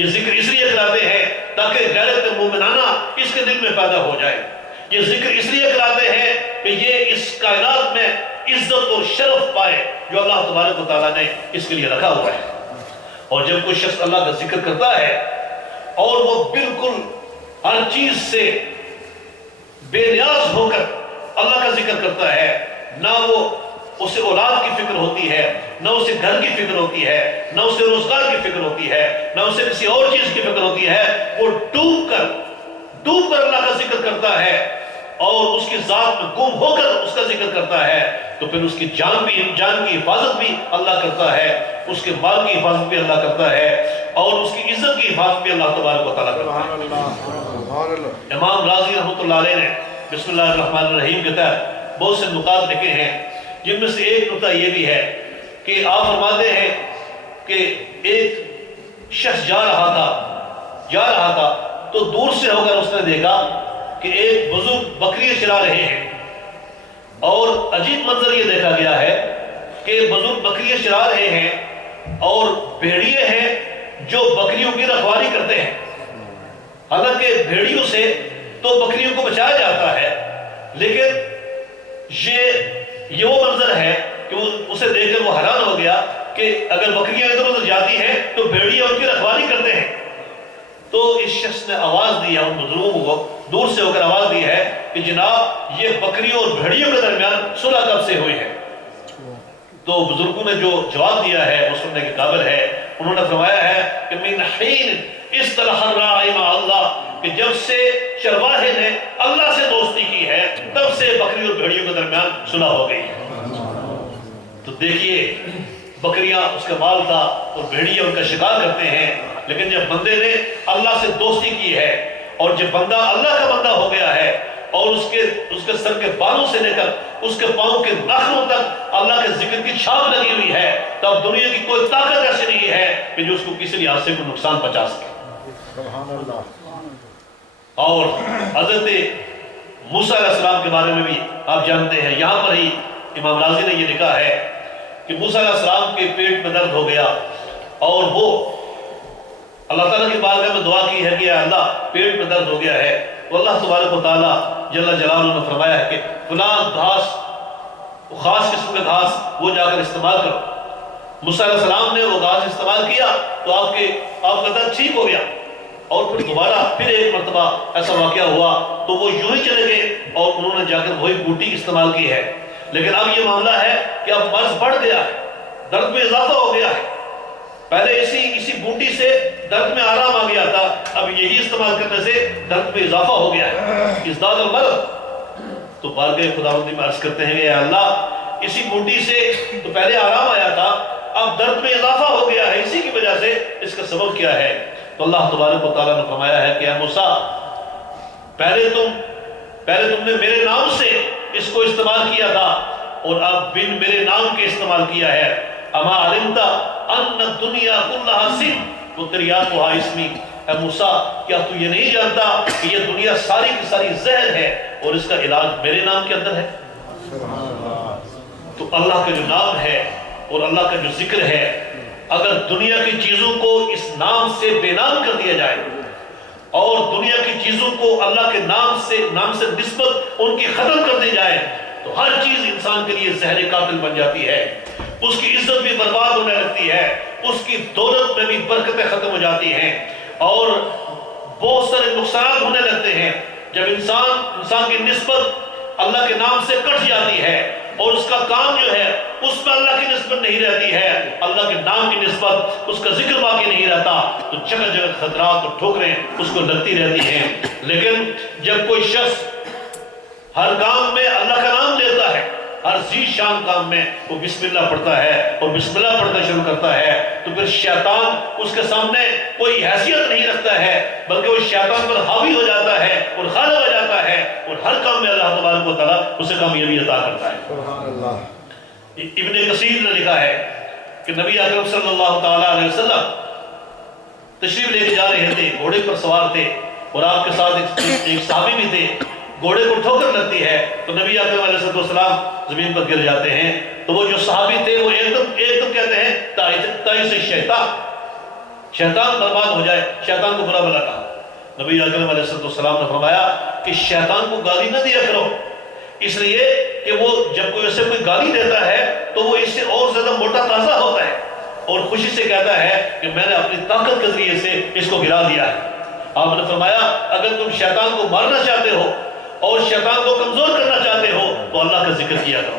یہ ذکر اس لیے کراتے ہیں تاکہ غیرت مومنانہ اس کے دل میں پیدا ہو جائے. یہ ذکر اس لیے کراتے ہیں کہ یہ اس کائنات میں عزت اور شرف پائے جو اللہ تبارک و تعالیٰ نے اس کے لیے رکھا ہوا ہے. اور جب کوئی شخص اللہ کا ذکر کرتا ہے اور وہ بالکل ہر چیز سے بے نیاز ہو کر اللہ کا ذکر کرتا ہے، نہ وہ اسے اولاد کی فکر ہوتی ہے، نہ اسے گھر کی فکر ہوتی ہے، نہ اسے روزگار کی فکر ہوتی ہے، نہ اسے کسی اور چیز کی فکر ہوتی ہے، وہ ڈوب کر اللہ کا ذکر کرتا ہے اور اس کی ذات میں گم ہو کر اس کا ذکر کرتا ہے، تو پھر اس کی جان کی حفاظت بھی اللہ کرتا ہے، اس کے مال کی حفاظت بھی اللہ کرتا ہے، اور اس کی عزت کی حفاظت بھی اللہ تبارک و تعالیٰ کرتا ہے. امام راضی رحمۃ اللہ علیہ نے بسم اللہ الرحمن الرحیم کے تحت بہت سے نکات لکھے ہیں، جن میں سے ایک نکتہ یہ بھی ہے کہ آپ فرماتے ہیں کہ ایک شخص جا رہا تھا تو دور سے ہو کر اس نے دیکھا کہ ایک بزرگ بکریاں چلا رہے ہیں، اور عجیب منظر یہ دیکھا گیا ہے کہ بزرگ بکریاں چلا رہے ہیں اور بھیڑیے ہیں جو بکریوں کی رکھوالی کرتے ہیں. حالانکہ بھیڑیوں سے تو بکریوں کو بچایا جاتا ہے، لیکن یہ وہ منظر ہے کہ اسے دیکھ کر وہ حیران ہو گیا کہ اگر بکریاں ادھر ادھر جاتی ہیں تو بھیڑیے ان کی رکھوالی کرتے ہیں. تو اس شخص نے آواز دی ہے، ان بزرگوں کو دور سے ہو کر آواز دی ہے کہ جناب یہ بکریوں اور بھیڑیوں کے درمیان صلح کب سے ہوئی ہے؟ تو بزرگوں نے جو جواب دیا ہے وہ سننے کے قابل ہے. انہوں نے فرمایا ہے کہ من حین اصطلح الراعی مع اللہ، کہ جب سے چرواہے نے اللہ سے دوستی کی ہے تب سے بکری اور بھیڑیوں کے درمیان صلح ہو گئی ہے. تو دیکھیے بکریاں اس کا مال تھا اور بھیڑیاں ان کا شکار کرتے ہیں، لیکن جب بندے نے اللہ سے دوستی کی ہے اور جب بندہ اللہ کا بندہ ہو گیا ہے اور اس کے سر کے بالوں سے لے کر اس کے پاؤں کے ناخنوں تک اللہ کے ذکر کی چھاپ لگی ہوئی ہے، تب دنیا کی کوئی طاقت ایسی نہیں ہے کہ جو اس کو کسی لحاظ سے کوئی نقصان پہنچا سکے. اور حضرت موسیٰ علیہ السلام کے بارے میں بھی آپ جانتے ہیں، یہاں پر ہی امام راضی نے یہ لکھا ہے کہ موسیٰ علیہ السلام کے پیٹ میں درد ہو گیا اور وہ اللہ تعالیٰ کی بارگاہ میں دعا کی ہے کہ اللہ پیٹ میں درد ہو گیا ہے. تو اللہ تبارک و تعالیٰ جل جلالہ نے فرمایا ہے کہ فلاں گھاس، خاص قسم کا گھاس وہ جا کر استعمال کرو. موسیٰ علیہ السلام نے وہ گھاس استعمال کیا تو آپ کا درد ٹھیک ہو گیا. اور پھر دوبارہ پھر ایک مرتبہ ایسا واقعہ ہوا تو وہ یوں ہی چلے گئے اور انہوں نے جا کر وہی بوٹی استعمال کی ہے. لیکن اب یہ معاملہ ہے کہ اب مرض بڑھ گیا ہے، درد میں اضافہ ہو گیا ہے. پہلے اسی بوٹی سے درد میں آرام آ گیا تھا، اب یہی استعمال کرنے سے درد میں اضافہ ہو گیا ہے، ازداد المرض. تو بارگاہ خداوندی میں عرض کرتے ہیں کہ اے اللہ اسی بوٹی سے تو پہلے آرام آیا تھا، اب درد میں اضافہ ہو گیا ہے، اسی کی وجہ سے اس کا سبب کیا ہے؟ تو اللہ تبارک و تعالیٰ نے فرمایا ہے کہ اے موسیٰ پہلے تم نے میرے نام سے اس کو استعمال کیا تھا اور اب بن میرے نام کے استعمال کیا ہے. اما علمت ان الدنیا کلھا سم وتریاقھا اسمی، اے موسیٰ کیا تو یہ نہیں جانتا کہ یہ دنیا ساری کی ساری زہر ہے اور اس کا علاج میرے نام کے اندر ہے؟ تو اللہ کا جو نام ہے اور اللہ کا جو ذکر ہے، اگر دنیا کی چیزوں کو اس نام سے بے نام کر دیا جائے اور دنیا کی چیزوں کو اللہ کے نام سے نسبت ان کی ختم کر دی جائے تو ہر چیز انسان کے لیے زہر قاتل بن جاتی ہے. اس کی عزت بھی برباد ہونے لگتی ہے، اس کی دولت میں بھی برکتیں ختم ہو جاتی ہیں اور بہت سارے نقصانات ہونے لگتے ہیں. جب انسان کی نسبت اللہ کے نام سے کٹ جاتی ہے اور اس کا کام جو ہے اس میں اللہ کی نسبت نہیں رہتی ہے، اللہ کے نام کی نسبت، اس کا ذکر باقی نہیں رہتا، تو جگہ جگہ خطرات اور ٹھوکریں اس کو لگتی رہتی ہیں. لیکن جب کوئی شخص ہر کام میں اللہ کا نام لیتا ہے، ہر ذی شان کام میں وہ بسم اللہ پڑھتا ہے اور بسم اللہ پڑھنا شروع کرتا ہے، تو پھر شیطان اس کے سامنے کوئی حیثیت نہیں رکھتا ہے، بلکہ وہ شیطان پر حاوی ہو جاتا ہے اور غالب ہو جاتا ہے اور ہر کام میں اللہ تبارک و تعالیٰ اسے کامیابی عطا کرتا ہے. سبحان اللہ. ابن کثیر نے لکھا ہے کہ نبی اکرم صلی اللہ تعالیٰ علیہ وسلم تشریف لے کے جا رہے تھے، گھوڑے پر سوار تھے اور آپ کے ساتھ ایک صحابی بھی تھے. گھوڑے کو ٹھوکر لگتی ہے تو نبی اکرم علیہ السلام زمین پر گر جاتے ہیں. تو وہ جو صحابی تھے وہ ایک دم کہتے ہیں تائس الشیطان، شیطان برباد ہو جائے، شیطان کو برا بلا کہا۔ نبی اکرم علیہ السلام نے فرمایا کہ شیطان کو گالی نہ دیا کرو، اس لیے کہ وہ جب کوئی اسے کوئی گالی دیتا ہے تو وہ اس سے اور زیادہ موٹا تازہ ہوتا ہے اور خوشی سے کہتا ہے کہ میں نے اپنی طاقت کے ذریعے سے اس کو گرا دیا ہے۔ آپ نے فرمایا اگر تم شیطان کو مارنا چاہتے ہو اور شیطان کو کمزور کرنا چاہتے ہو تو اللہ کا ذکر کیا کرو،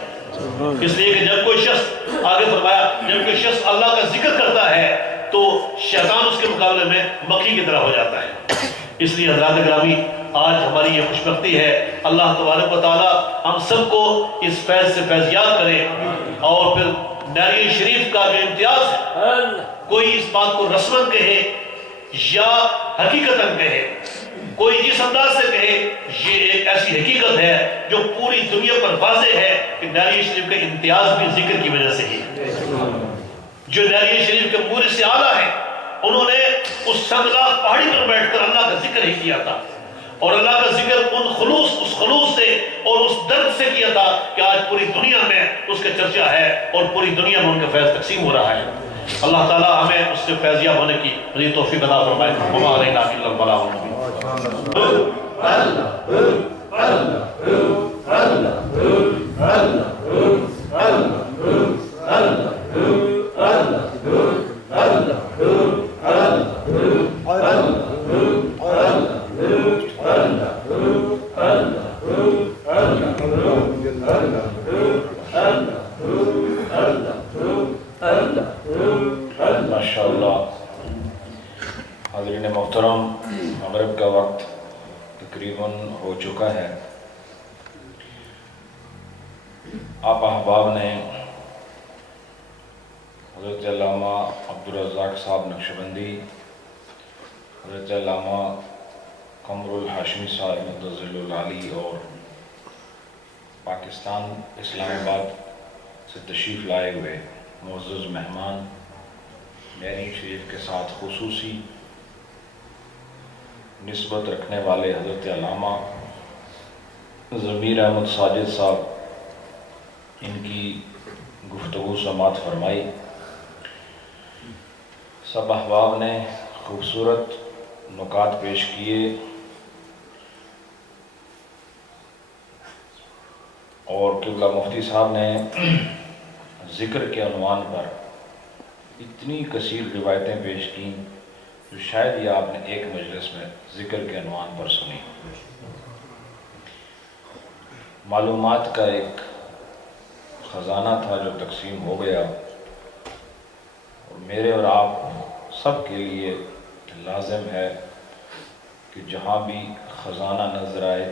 اس لیے کہ جب کوئی شخص، آگے فرمایا جب کوئی شخص اللہ کا ذکر کرتا ہے تو شیطان اس کے مقابلے میں مکھی کی طرح ہو جاتا ہے۔ اس لیے حضرات گرامی، آج ہماری یہ خوش بختی ہے، اللہ تبارک و تعالیٰ ہم سب کو اس فیض سے فیضیاب کرے، اور پھر نعری شریف کا جو امتیاز ہے، کوئی اس بات کو رسماً کہے یا حقیقتاً کہے، کوئی جس انداز سے کہے، یہ ایک ایسی حقیقت ہے جو پوری دنیا پر واضح ہے کہ نعری شریف کا امتیاز بھی ذکر کی وجہ سے ہی ہے۔ جو نعری شریف کے پورے سے اعلیٰ ہیں، انہوں نے اس سنگلاخ پہاڑی پر بیٹھ کر اللہ کا ذکر ہی کیا تھا، اور اللہ کا ذکر اس خلوص سے اور اس درد سے کیا تھا کہ آج پوری دنیا میں اس کا چرچا ہے اور پوری دنیا میں ان کا فیض تقسیم ہو رہا ہے۔ اللہ تعالیٰ ہمیں اس سے فیضیاب ہونے کی مزید توفیق عطا فرمائے۔ وما علینا الا البلاغ المبین۔ ماشاءاللہ حاضرین محترم، مغرب کا وقت تقریباً ہو چکا ہے۔ آپ احباب نے حضرت علامہ عبدالرزاق صاحب نقشبندی، حضرت علامہ قمر الہاشمی صاحب مدظل العالی اور پاکستان اسلام آباد سے تشریف لائے ہوئے معزز مہمان نعری شریف کے ساتھ خصوصی نسبت رکھنے والے حضرت علامہ ضمیر احمد ساجد صاحب، ان کی گفتگو سماعت فرمائی۔ سب احباب نے خوبصورت نکات پیش کیے، اور قبلہ مفتی صاحب نے ذکر کے عنوان پر اتنی کثیر روایتیں پیش کیں جو شاید یہ آپ نے ایک مجلس میں ذکر کے عنوان پر سنی۔ معلومات کا ایک خزانہ تھا جو تقسیم ہو گیا، اور میرے اور آپ سب کے لیے لازم ہے کہ جہاں بھی خزانہ نظر آئے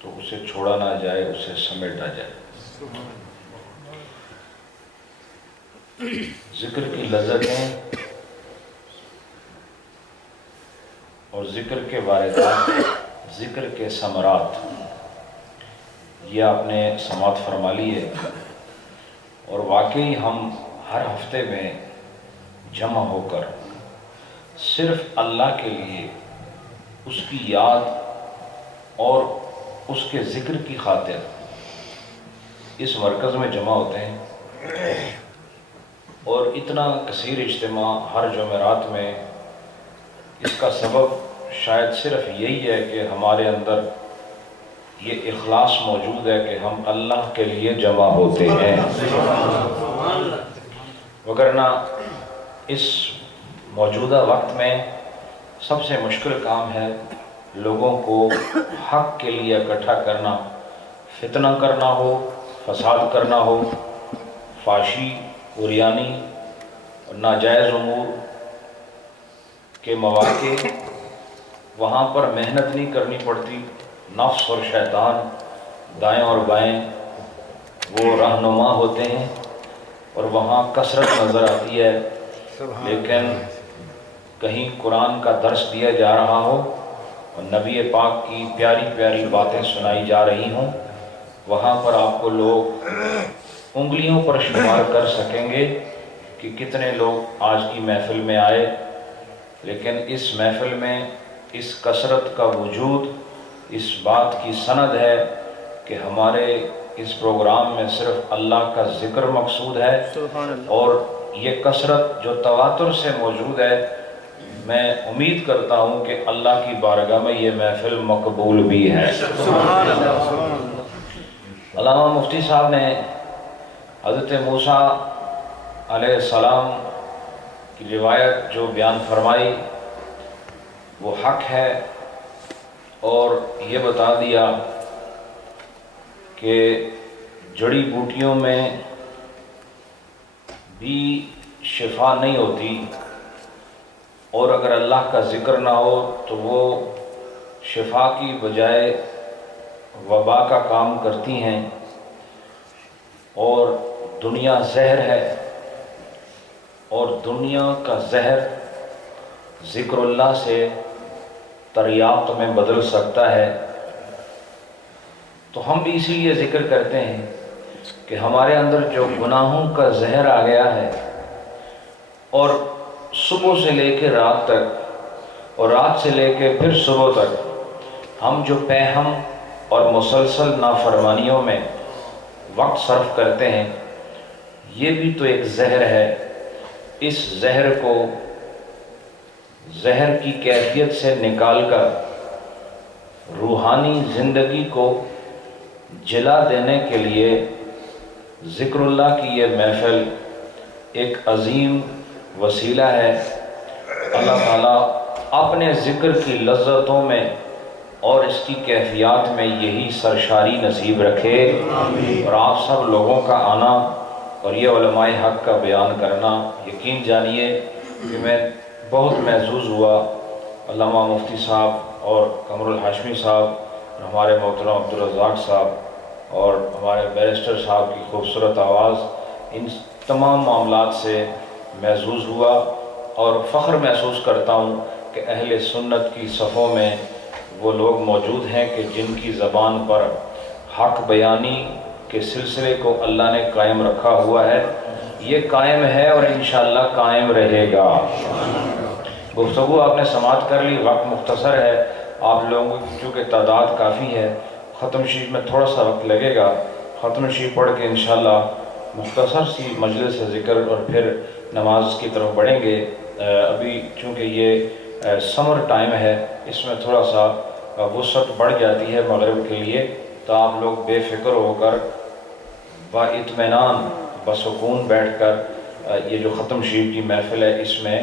تو اسے چھوڑا نہ جائے، اسے سمیٹا جائے۔ ذکر کی لذتیں اور ذکر کے واردات، ذکر کے ثمرات، یہ آپ نے سماعت فرما لی ہے، اور واقعی ہم ہر ہفتے میں جمع ہو کر صرف اللہ کے لیے اس کی یاد اور اس کے ذکر کی خاطر اس مرکز میں جمع ہوتے ہیں، اور اتنا کثیر اجتماع ہر جمعرات میں، اس کا سبب شاید صرف یہی ہے کہ ہمارے اندر یہ اخلاص موجود ہے کہ ہم اللہ کے لیے جمع ہوتے ہیں، وگرنہ اس موجودہ وقت میں سب سے مشکل کام ہے لوگوں کو حق کے لیے اکٹھا کرنا، فتنہ کرنا ہو، فساد کرنا ہو، فحشی، عریانی اور ناجائز امور کے مواقع، وہاں پر محنت نہیں کرنی پڑتی، نفس اور شیطان دائیں اور بائیں وہ رہنما ہوتے ہیں، اور وہاں کثرت نظر آتی ہے، لیکن کہیں قرآن کا درس دیا جا رہا ہو اور نبی پاک کی پیاری پیاری باتیں سنائی جا رہی ہوں، وہاں پر آپ کو لوگ انگلیوں پر شمار کر سکیں گے کہ کتنے لوگ آج کی محفل میں آئے، لیکن اس محفل میں اس کثرت کا وجود اس بات کی سند ہے کہ ہمارے اس پروگرام میں صرف اللہ کا ذکر مقصود ہے، اور یہ کثرت جو تواتر سے موجود ہے، میں امید کرتا ہوں کہ اللہ کی بارگاہ میں یہ محفل مقبول بھی ہے۔ علامہ مفتی صاحب نے حضرت موسیٰ علیہ السلام کی روایت جو بیان فرمائی وہ حق ہے، اور یہ بتا دیا کہ جڑی بوٹیوں میں بھی شفا نہیں ہوتی، اور اگر اللہ کا ذکر نہ ہو تو وہ شفا کی بجائے وبا کا کام کرتی ہیں، اور دنیا زہر ہے، اور دنیا کا زہر ذکر اللہ سے تریاقت میں بدل سکتا ہے۔ تو ہم بھی اسی لیے ذکر کرتے ہیں کہ ہمارے اندر جو گناہوں کا زہر آ گیا ہے، اور صبح سے لے کے رات تک اور رات سے لے کے پھر صبح تک ہم جو پیہم اور مسلسل نافرمانیوں میں وقت صرف کرتے ہیں، یہ بھی تو ایک زہر ہے۔ اس زہر کو زہر کی کیفیت سے نکال کر روحانی زندگی کو جلا دینے کے لیے ذکر اللہ کی یہ محفل ایک عظیم وسیلہ ہے۔ اللہ تعالیٰ اپنے ذکر کی لذتوں میں اور اس کی کیفیات میں یہی سرشاری نصیب رکھے، اور آپ سب لوگوں کا آنا اور یہ علماء حق کا بیان کرنا، یقین جانیے کہ میں بہت محظوظ ہوا۔ علامہ مفتی صاحب اور قمر الہاشمی صاحب اور ہمارے محترم عبدالرزاق صاحب اور ہمارے بیرسٹر صاحب کی خوبصورت آواز، ان تمام معاملات سے محظوظ ہوا، اور فخر محسوس کرتا ہوں کہ اہل سنت کی صفوں میں وہ لوگ موجود ہیں کہ جن کی زبان پر حق بیانی کے سلسلے کو اللہ نے قائم رکھا ہوا ہے۔ یہ قائم ہے اور انشاءاللہ قائم رہے گا۔ گفتگو آپ نے سماعت کر لی، وقت مختصر ہے، آپ لوگوں کی چونکہ تعداد کافی ہے، ختم شریف میں تھوڑا سا وقت لگے گا، ختم شریف پڑھ کے انشاءاللہ مختصر سی مجلس ذکر اور پھر نماز کی طرف بڑھیں گے۔ ابھی چونکہ یہ سمر ٹائم ہے، اس میں تھوڑا سا وسعت بڑھ جاتی ہے مغرب کے لیے، تو آپ لوگ بے فکر ہو کر با اطمینان بسکون بیٹھ کر یہ جو ختم شریف کی محفل ہے اس میں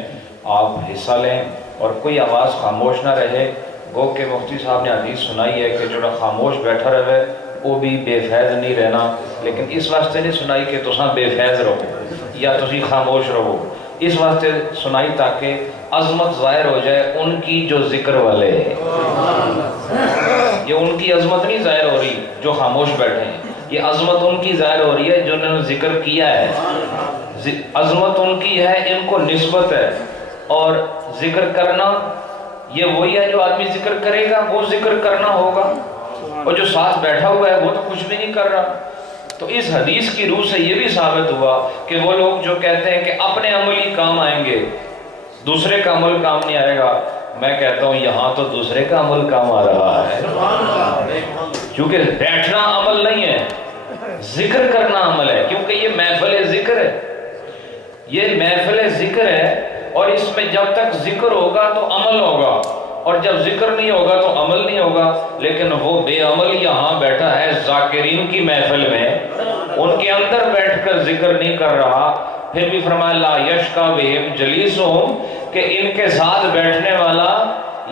آپ حصہ لیں، اور کوئی آواز خاموش نہ رہے۔ گو کہ مفتی صاحب نے حدیث سنائی ہے کہ جو خاموش بیٹھا رہے وہ بھی بے فیض نہیں رہنا، لیکن اس واسطے نہیں سنائی کہ تساں بے فیض رہو یا تسی خاموش رہو، اس واسطے سنائی تاکہ عظمت ظاہر ہو جائے ان کی جو ذکر والے ہیں۔ یہ ان کی عظمت نہیں ظاہر ہو رہی جو خاموش بیٹھے ہیں، یہ عظمت ان کی ظاہر ہو رہی ہے جنہوں نے ذکر کیا ہے۔ عظمت ان کی ہے، ان کو نسبت ہے، اور ذکر کرنا یہ وہی ہے جو آدمی ذکر کرے گا وہ ذکر کرنا ہوگا، اور جو ساتھ بیٹھا ہوا ہے وہ تو کچھ بھی نہیں کر رہا۔ تو اس حدیث کی روح سے یہ بھی ثابت ہوا کہ وہ لوگ جو کہتے ہیں کہ اپنے عمل ہی کام آئیں گے، دوسرے کا عمل کام نہیں آئے گا، میں کہتا ہوں یہاں تو دوسرے کا عمل کام آ رہا ہے، کیونکہ بیٹھنا عمل نہیں ہے، ذکر کرنا عمل ہے، کیونکہ یہ محفل ذکر ہے، یہ محفل ذکر ہے، اور اس میں جب تک ذکر ہوگا تو عمل ہوگا، اور جب ذکر نہیں ہوگا تو عمل نہیں ہوگا۔ لیکن وہ بے عمل یہاں بیٹھا ہے ذاکرین کی محفل میں، ان کے اندر بیٹھ کر ذکر نہیں کر رہا، پھر بھی فرمایا لا یشقی بہم جلیسہم، کہ ان کے ساتھ بیٹھنے والا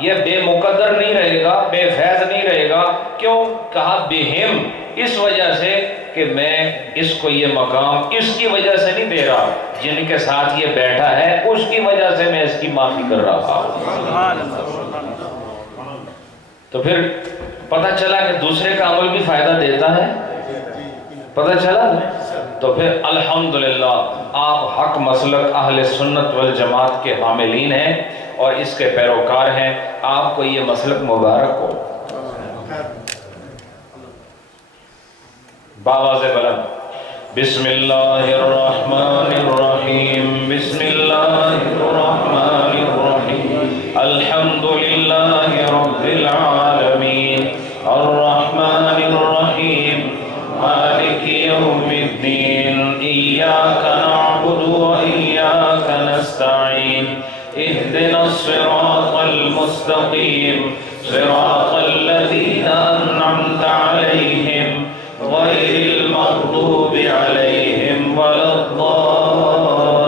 یہ بے مقدر نہیں رہے گا، بے فیض نہیں رہے گا۔ کیوں کہا بہم؟ اس وجہ سے کہ میں اس کو یہ مقام اس کی وجہ سے نہیں دے رہا، جن کے ساتھ یہ بیٹھا ہے اس کی وجہ سے میں اس کی معافی کر رہا ہوں۔ تو پھر پتہ چلا کہ دوسرے کا عمل بھی فائدہ دیتا ہے، پتہ چلا نا؟ تو پھر الحمدللہ آپ حق مسلک اہل سنت والجماعت کے حاملین ہیں اور اس کے پیروکار ہیں، آپ کو یہ مسلک مبارک ہو۔ باواز بلند بسم اللہ الرحمن الرحیم، بسم اللہ الرحمن الرحیم، الحمدللہ رب العالمین، الرحمن الرحیم، مالک یوم الدین، ایاک نعبد و ایاک الصراط المستقيم صراط الذين أنعمت عليهم غير المغضوب عليهم ولا الضالين.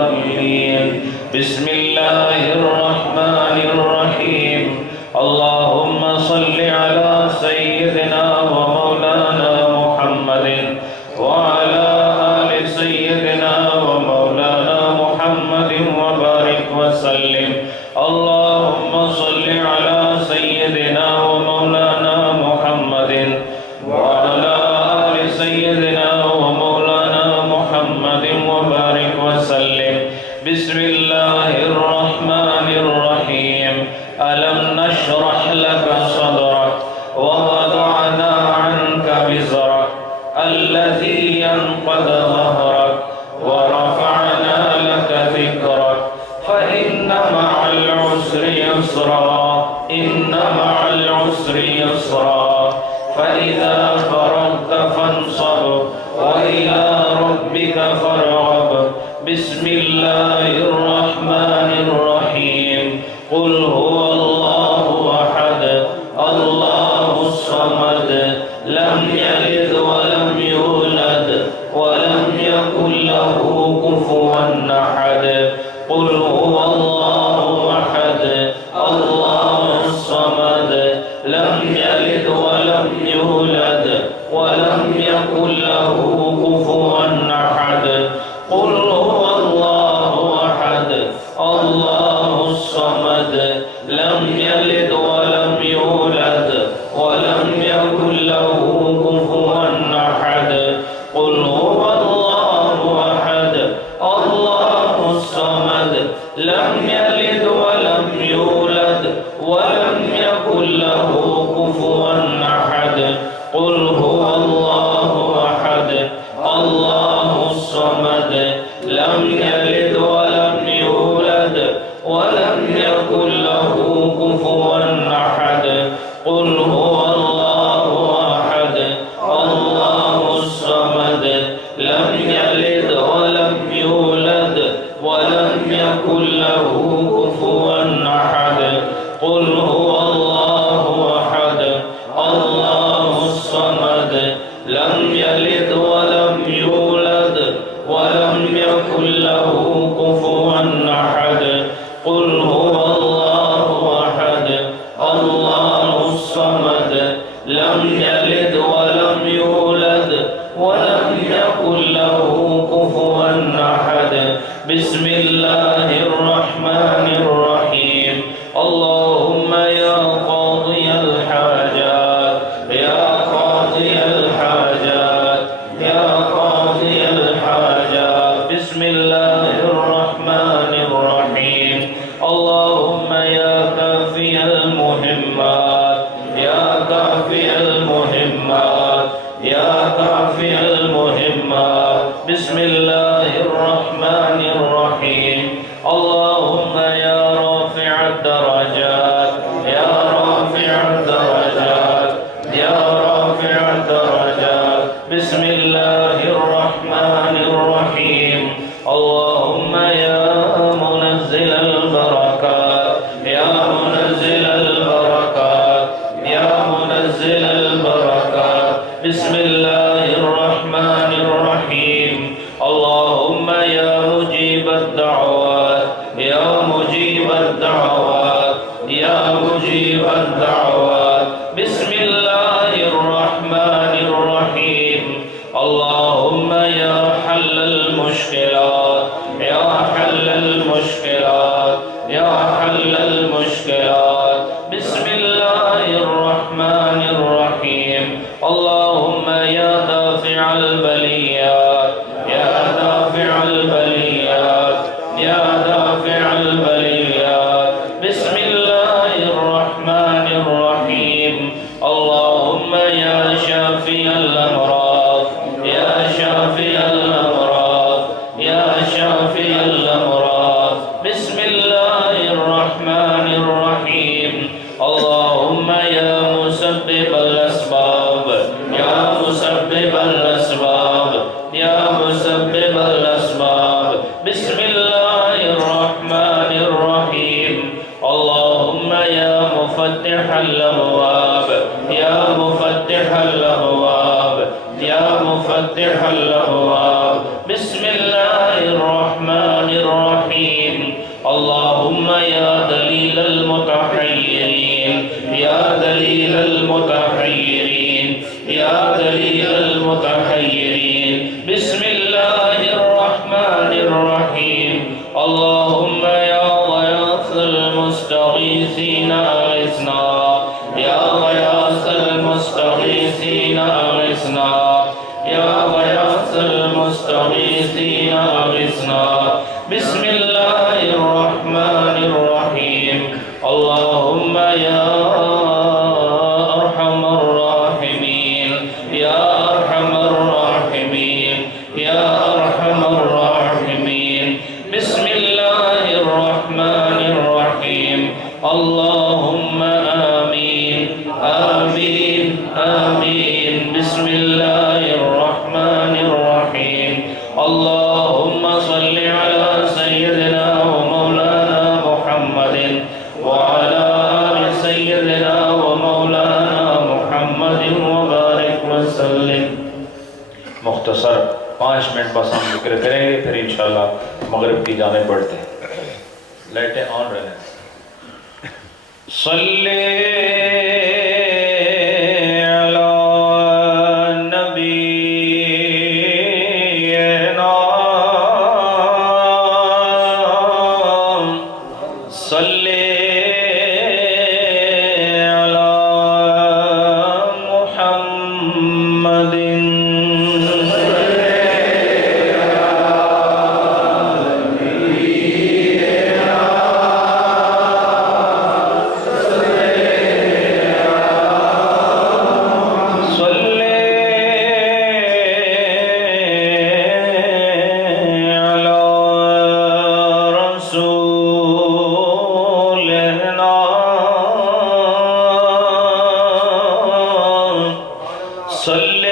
بسم الله الرحمن الرحيم. اللهم صل على سيدنا ومولانا محمد وعلى آل سيدنا ومولانا محمد وبارك وسلم. اللهم صل على سيدنا ومولانا محمد وعلى آل سيدنا ومولانا محمد وبارك وسلم. بسم الله الرحمن الرحيم. ألم نشرح لك صدرك ووضعنا عنك وزرك الذي ينقض ظهرك ورفعنا لك ذكرك فإن مع العسر يسرا إن مع العسر يسرا فإذا فرغت فانصب وإلى ربك فارغب. بسم الله الرحمن الرحيم. قل هو الله أحد الله الصمد لم يلد ولم يولد ولم يكن له كفوا أحد. قل هو الله أحد الله الصمد لم يلد ولم يولد ولم يكن له كفوا أحد. قل هو الله أحد الله الصمد لم يلد ولم يولد ولم يكن له كفوا أحد. قل هو الله أحد الله الصمد لم يلد ولم يولد ولم يكن له كفوا أحد. قل هو الله أحد الله الصمد لم يلد ولم يولد ولم يكن له كفوا أحد. قل هو الله أحد الله الصمد لم يلد ولم يولد ولم يكن له كفوا أحد. قل هو الله أحد الله الصمد لم يلد ولم يولد ولم يكن له كفوا أحد. قل هو الله أحد الله الصمد لم يلد ولم يولد ولم يكن له كفوا أحد. بسم الله الرحمن الرحيم. اللهم يا قاضي الحاجات يا قاضي الحاجات يا قاضي الحاجات. بسم الله الرحمن الرحيم. اللهم يا كافي المهمات يا كافي المهمات يا كافي المهمات. بسم الله الرحمن الرحيم. اللهم يا رافع الدرجات يا رافع الدرجات يا رافع الدرجات. بسم الله الرحمن الرحيم. اللهم يا منزل البركات يا منزل البركات يا منزل البركات. بسم الله الرحمن الرحيم. اللهم يا مجيب الدعوات يا مجيب الدعوات يا مجيب الدعوات. بسم الله الرحمن الرحيم. اللهم يا حل المشكلات يا حل المشكلات يا حل المشكلات. بسم الله الرحمن الرحيم. اللهم يا دافع البليات يا دافع البليات يا دافع البليات. بسم الله الرحمن الرحيم. اللهم يا شافي الأمراض يا شافي الأمراض يا شافي الأمراض. بسم الله الرحمن الرحيم. اللهم يا مسبب الأسباب يا مسبب الأسباب يا مسبب الأسباب. بسم الله الرحمن الرحيم. الله الأبواب يا مفتح الأبواب يا مفتح الأبواب بسم الله الرحمن الرحيم اللهم يا دليل المتحيرين يا دليل المتحيرين يا دليل المتحيرين بسم الله الرحمن الرحيم اللهم يا غياث المستغيثين أغثنا يا غياث المستغيثين أغثنا يا غياث المستغيثين أغثنا بسم الله الرحمن الرحيم اللهم يا أرحم الراحمين يا أرحم الراحمين يا أرحم الراحمين بسم الله الرحمن الرحيم اللهم آمين آمين آمين بسم الله الرحمن الرحيم اللهم صل على سيدنا ومولانا محمد وعلى آل سيدنا ومولانا محمد وبارك وسلم. مختصر 5 منٹ بس ہم ذکر کریں گے پھر انشاءاللہ مغرب کی جانب بڑھتے ہیں. لائٹیں آن رہنے. صلی علی نبینا صلی علی محمد صلی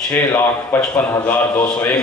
6,55,201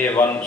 A1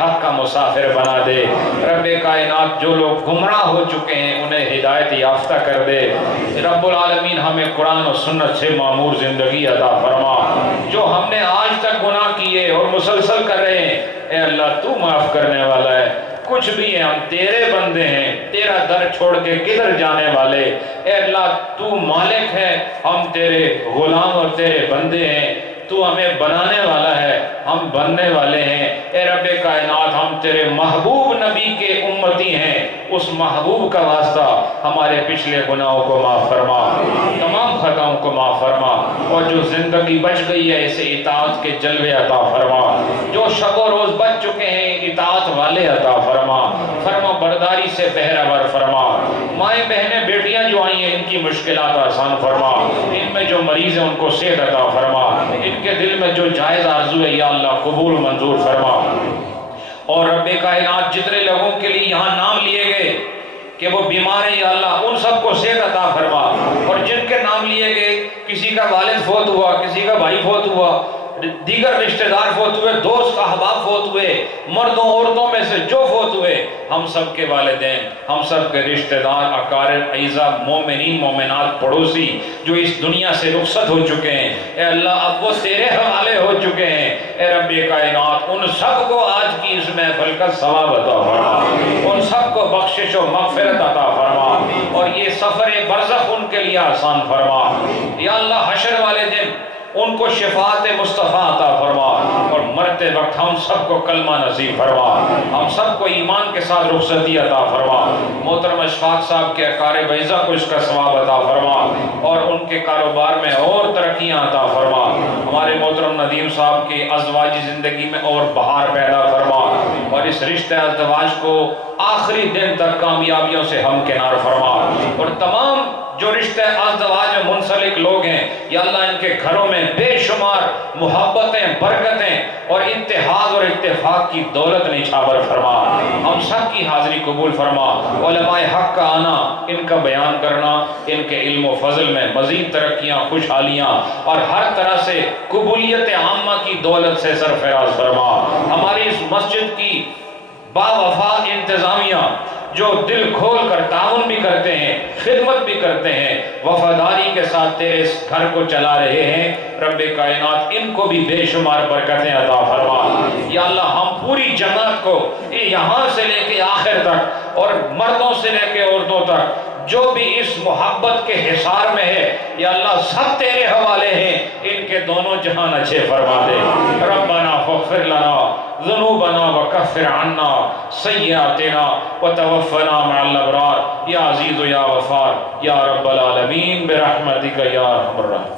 حق کا مسافر بنا دے۔ رب کائنات جو لوگ گمراہ ہو چکے ہیں انہیں ہدایت یافتہ کر دے۔ رب العالمین ہمیں قرآن و سنت سے معمور زندگی عطا فرما۔ جو ہم نے آج تک گناہ کیے اور مسلسل کر رہے ہیں، اے اللہ تو معاف کرنے والا ہے۔ کچھ بھی ہیں، ہم تیرے بندے ہیں، تیرا در چھوڑ کے کدھر جانے والے۔ اے اللہ تو مالک ہے، ہم تیرے غلام اور تیرے بندے ہیں۔ تو ہمیں بنانے والا ہے، ہم بننے والے ہیں۔ اے رب کائنات ہم تیرے محبوب نبی کے امتی ہیں، اس محبوب کا واسطہ ہمارے پچھلے گناہوں کو معاف فرما، تمام خطاؤں کو معاف فرما، اور جو زندگی بچ گئی ہے اسے اطاعت کے جلوے عطا فرما۔ جو شب و روز بچ چکے ہیں اطاعت والے عطا فرما، فرما برداری سے بہرہ فرما۔ مائیں بہنیں بیٹیاں جو آئی ہیں ان کی مشکلات آسان فرما، ان میں جو مریض ہیں ان کو صحت عطا فرما، ان کے دل میں جو جائز آرزو ہے یا اللہ قبول منظور فرما۔ اور رب کائنات جتنے لوگوں کے لیے یہاں نام لیے گئے کہ وہ بیمار ہیں یا اللہ ان سب کو صحت عطا فرما، اور جن کے نام لیے گئے کسی کا والد فوت ہوا، کسی کا بھائی فوت ہوا، دیگر رشتہ دار فوت ہوئے، دوست احباب فوت ہوئے، مردوں عورتوں میں سے جو فوت ہوئے، ہم سب کے والدین، ہم سب کے رشتہ دار، اقارب، اعزا، مومنین مومنات، پڑوسی جو اس دنیا سے رخصت ہو چکے ہیں، اے اللہ اب وہ تیرے حوالے ہو چکے ہیں۔ اے رب کائنات ان سب کو آج کی اس محفل کا ثواب عطا فرما، ان سب کو بخشش و مغفرت عطا فرما، اور یہ سفر برزخ ان کے لیے آسان فرما۔ یا اللہ حشر والے دن ان کو شفاعت مصطفیٰ عطا فرما، اور مرتے وقت ہم سب کو کلمہ نصیب فرما، ہم سب کو ایمان کے ساتھ رخصتی عطا فرما۔ محترم اشفاق صاحب کے اقارب اعزا کو اس کا ثواب عطا فرما، اور ان کے کاروبار میں اور ترقیاں عطا فرما۔ ہمارے محترم ندیم صاحب کی ازواجی زندگی میں اور بہار پیدا فرما، اور اس رشتہ ازدواج کو آخری دن تک کامیابیوں سے ہمکنار فرما، اور تمام جو رشتہ ازدواج میں منسلک لوگ ہیں یا اللہ ان کے گھروں میں بے شمار محبتیں، برکتیں اور اتحاد اور اتفاق کی دولت نچھاور فرما۔ ہم سب کی حاضری قبول فرما۔ علماء حق کا آنا، ان کا بیان کرنا، ان کے علم و فضل میں مزید ترقیاں، خوشحالیاں اور ہر طرح سے قبولیت عامہ کی دولت سے سرفراز فرما۔ ہماری اس مسجد کی با وفا انتظامیہ جو دل کھول کر تعاون بھی کرتے ہیں، خدمت بھی کرتے ہیں، وفاداری کے ساتھ تیرے اس گھر کو چلا رہے ہیں، رب کائنات ان کو بھی بے شمار برکتیں عطا فرما۔ یا اللہ ہم پوری جماعت کو یہاں سے لے کے آخر تک اور مردوں سے لے کے عورتوں تک جو بھی اس محبت کے حصار میں ہے یا اللہ سب تیرے حوالے ہیں، ان کے دونوں جہان اچھے فرما دے۔ ربنا فاغفر لنا ذنوبنا وکفر عنا سیئاتنا وتوفنا مع الابرار یا عزیز یا غفار یا رب العالمین برحمتک یا ارحم الراحمین۔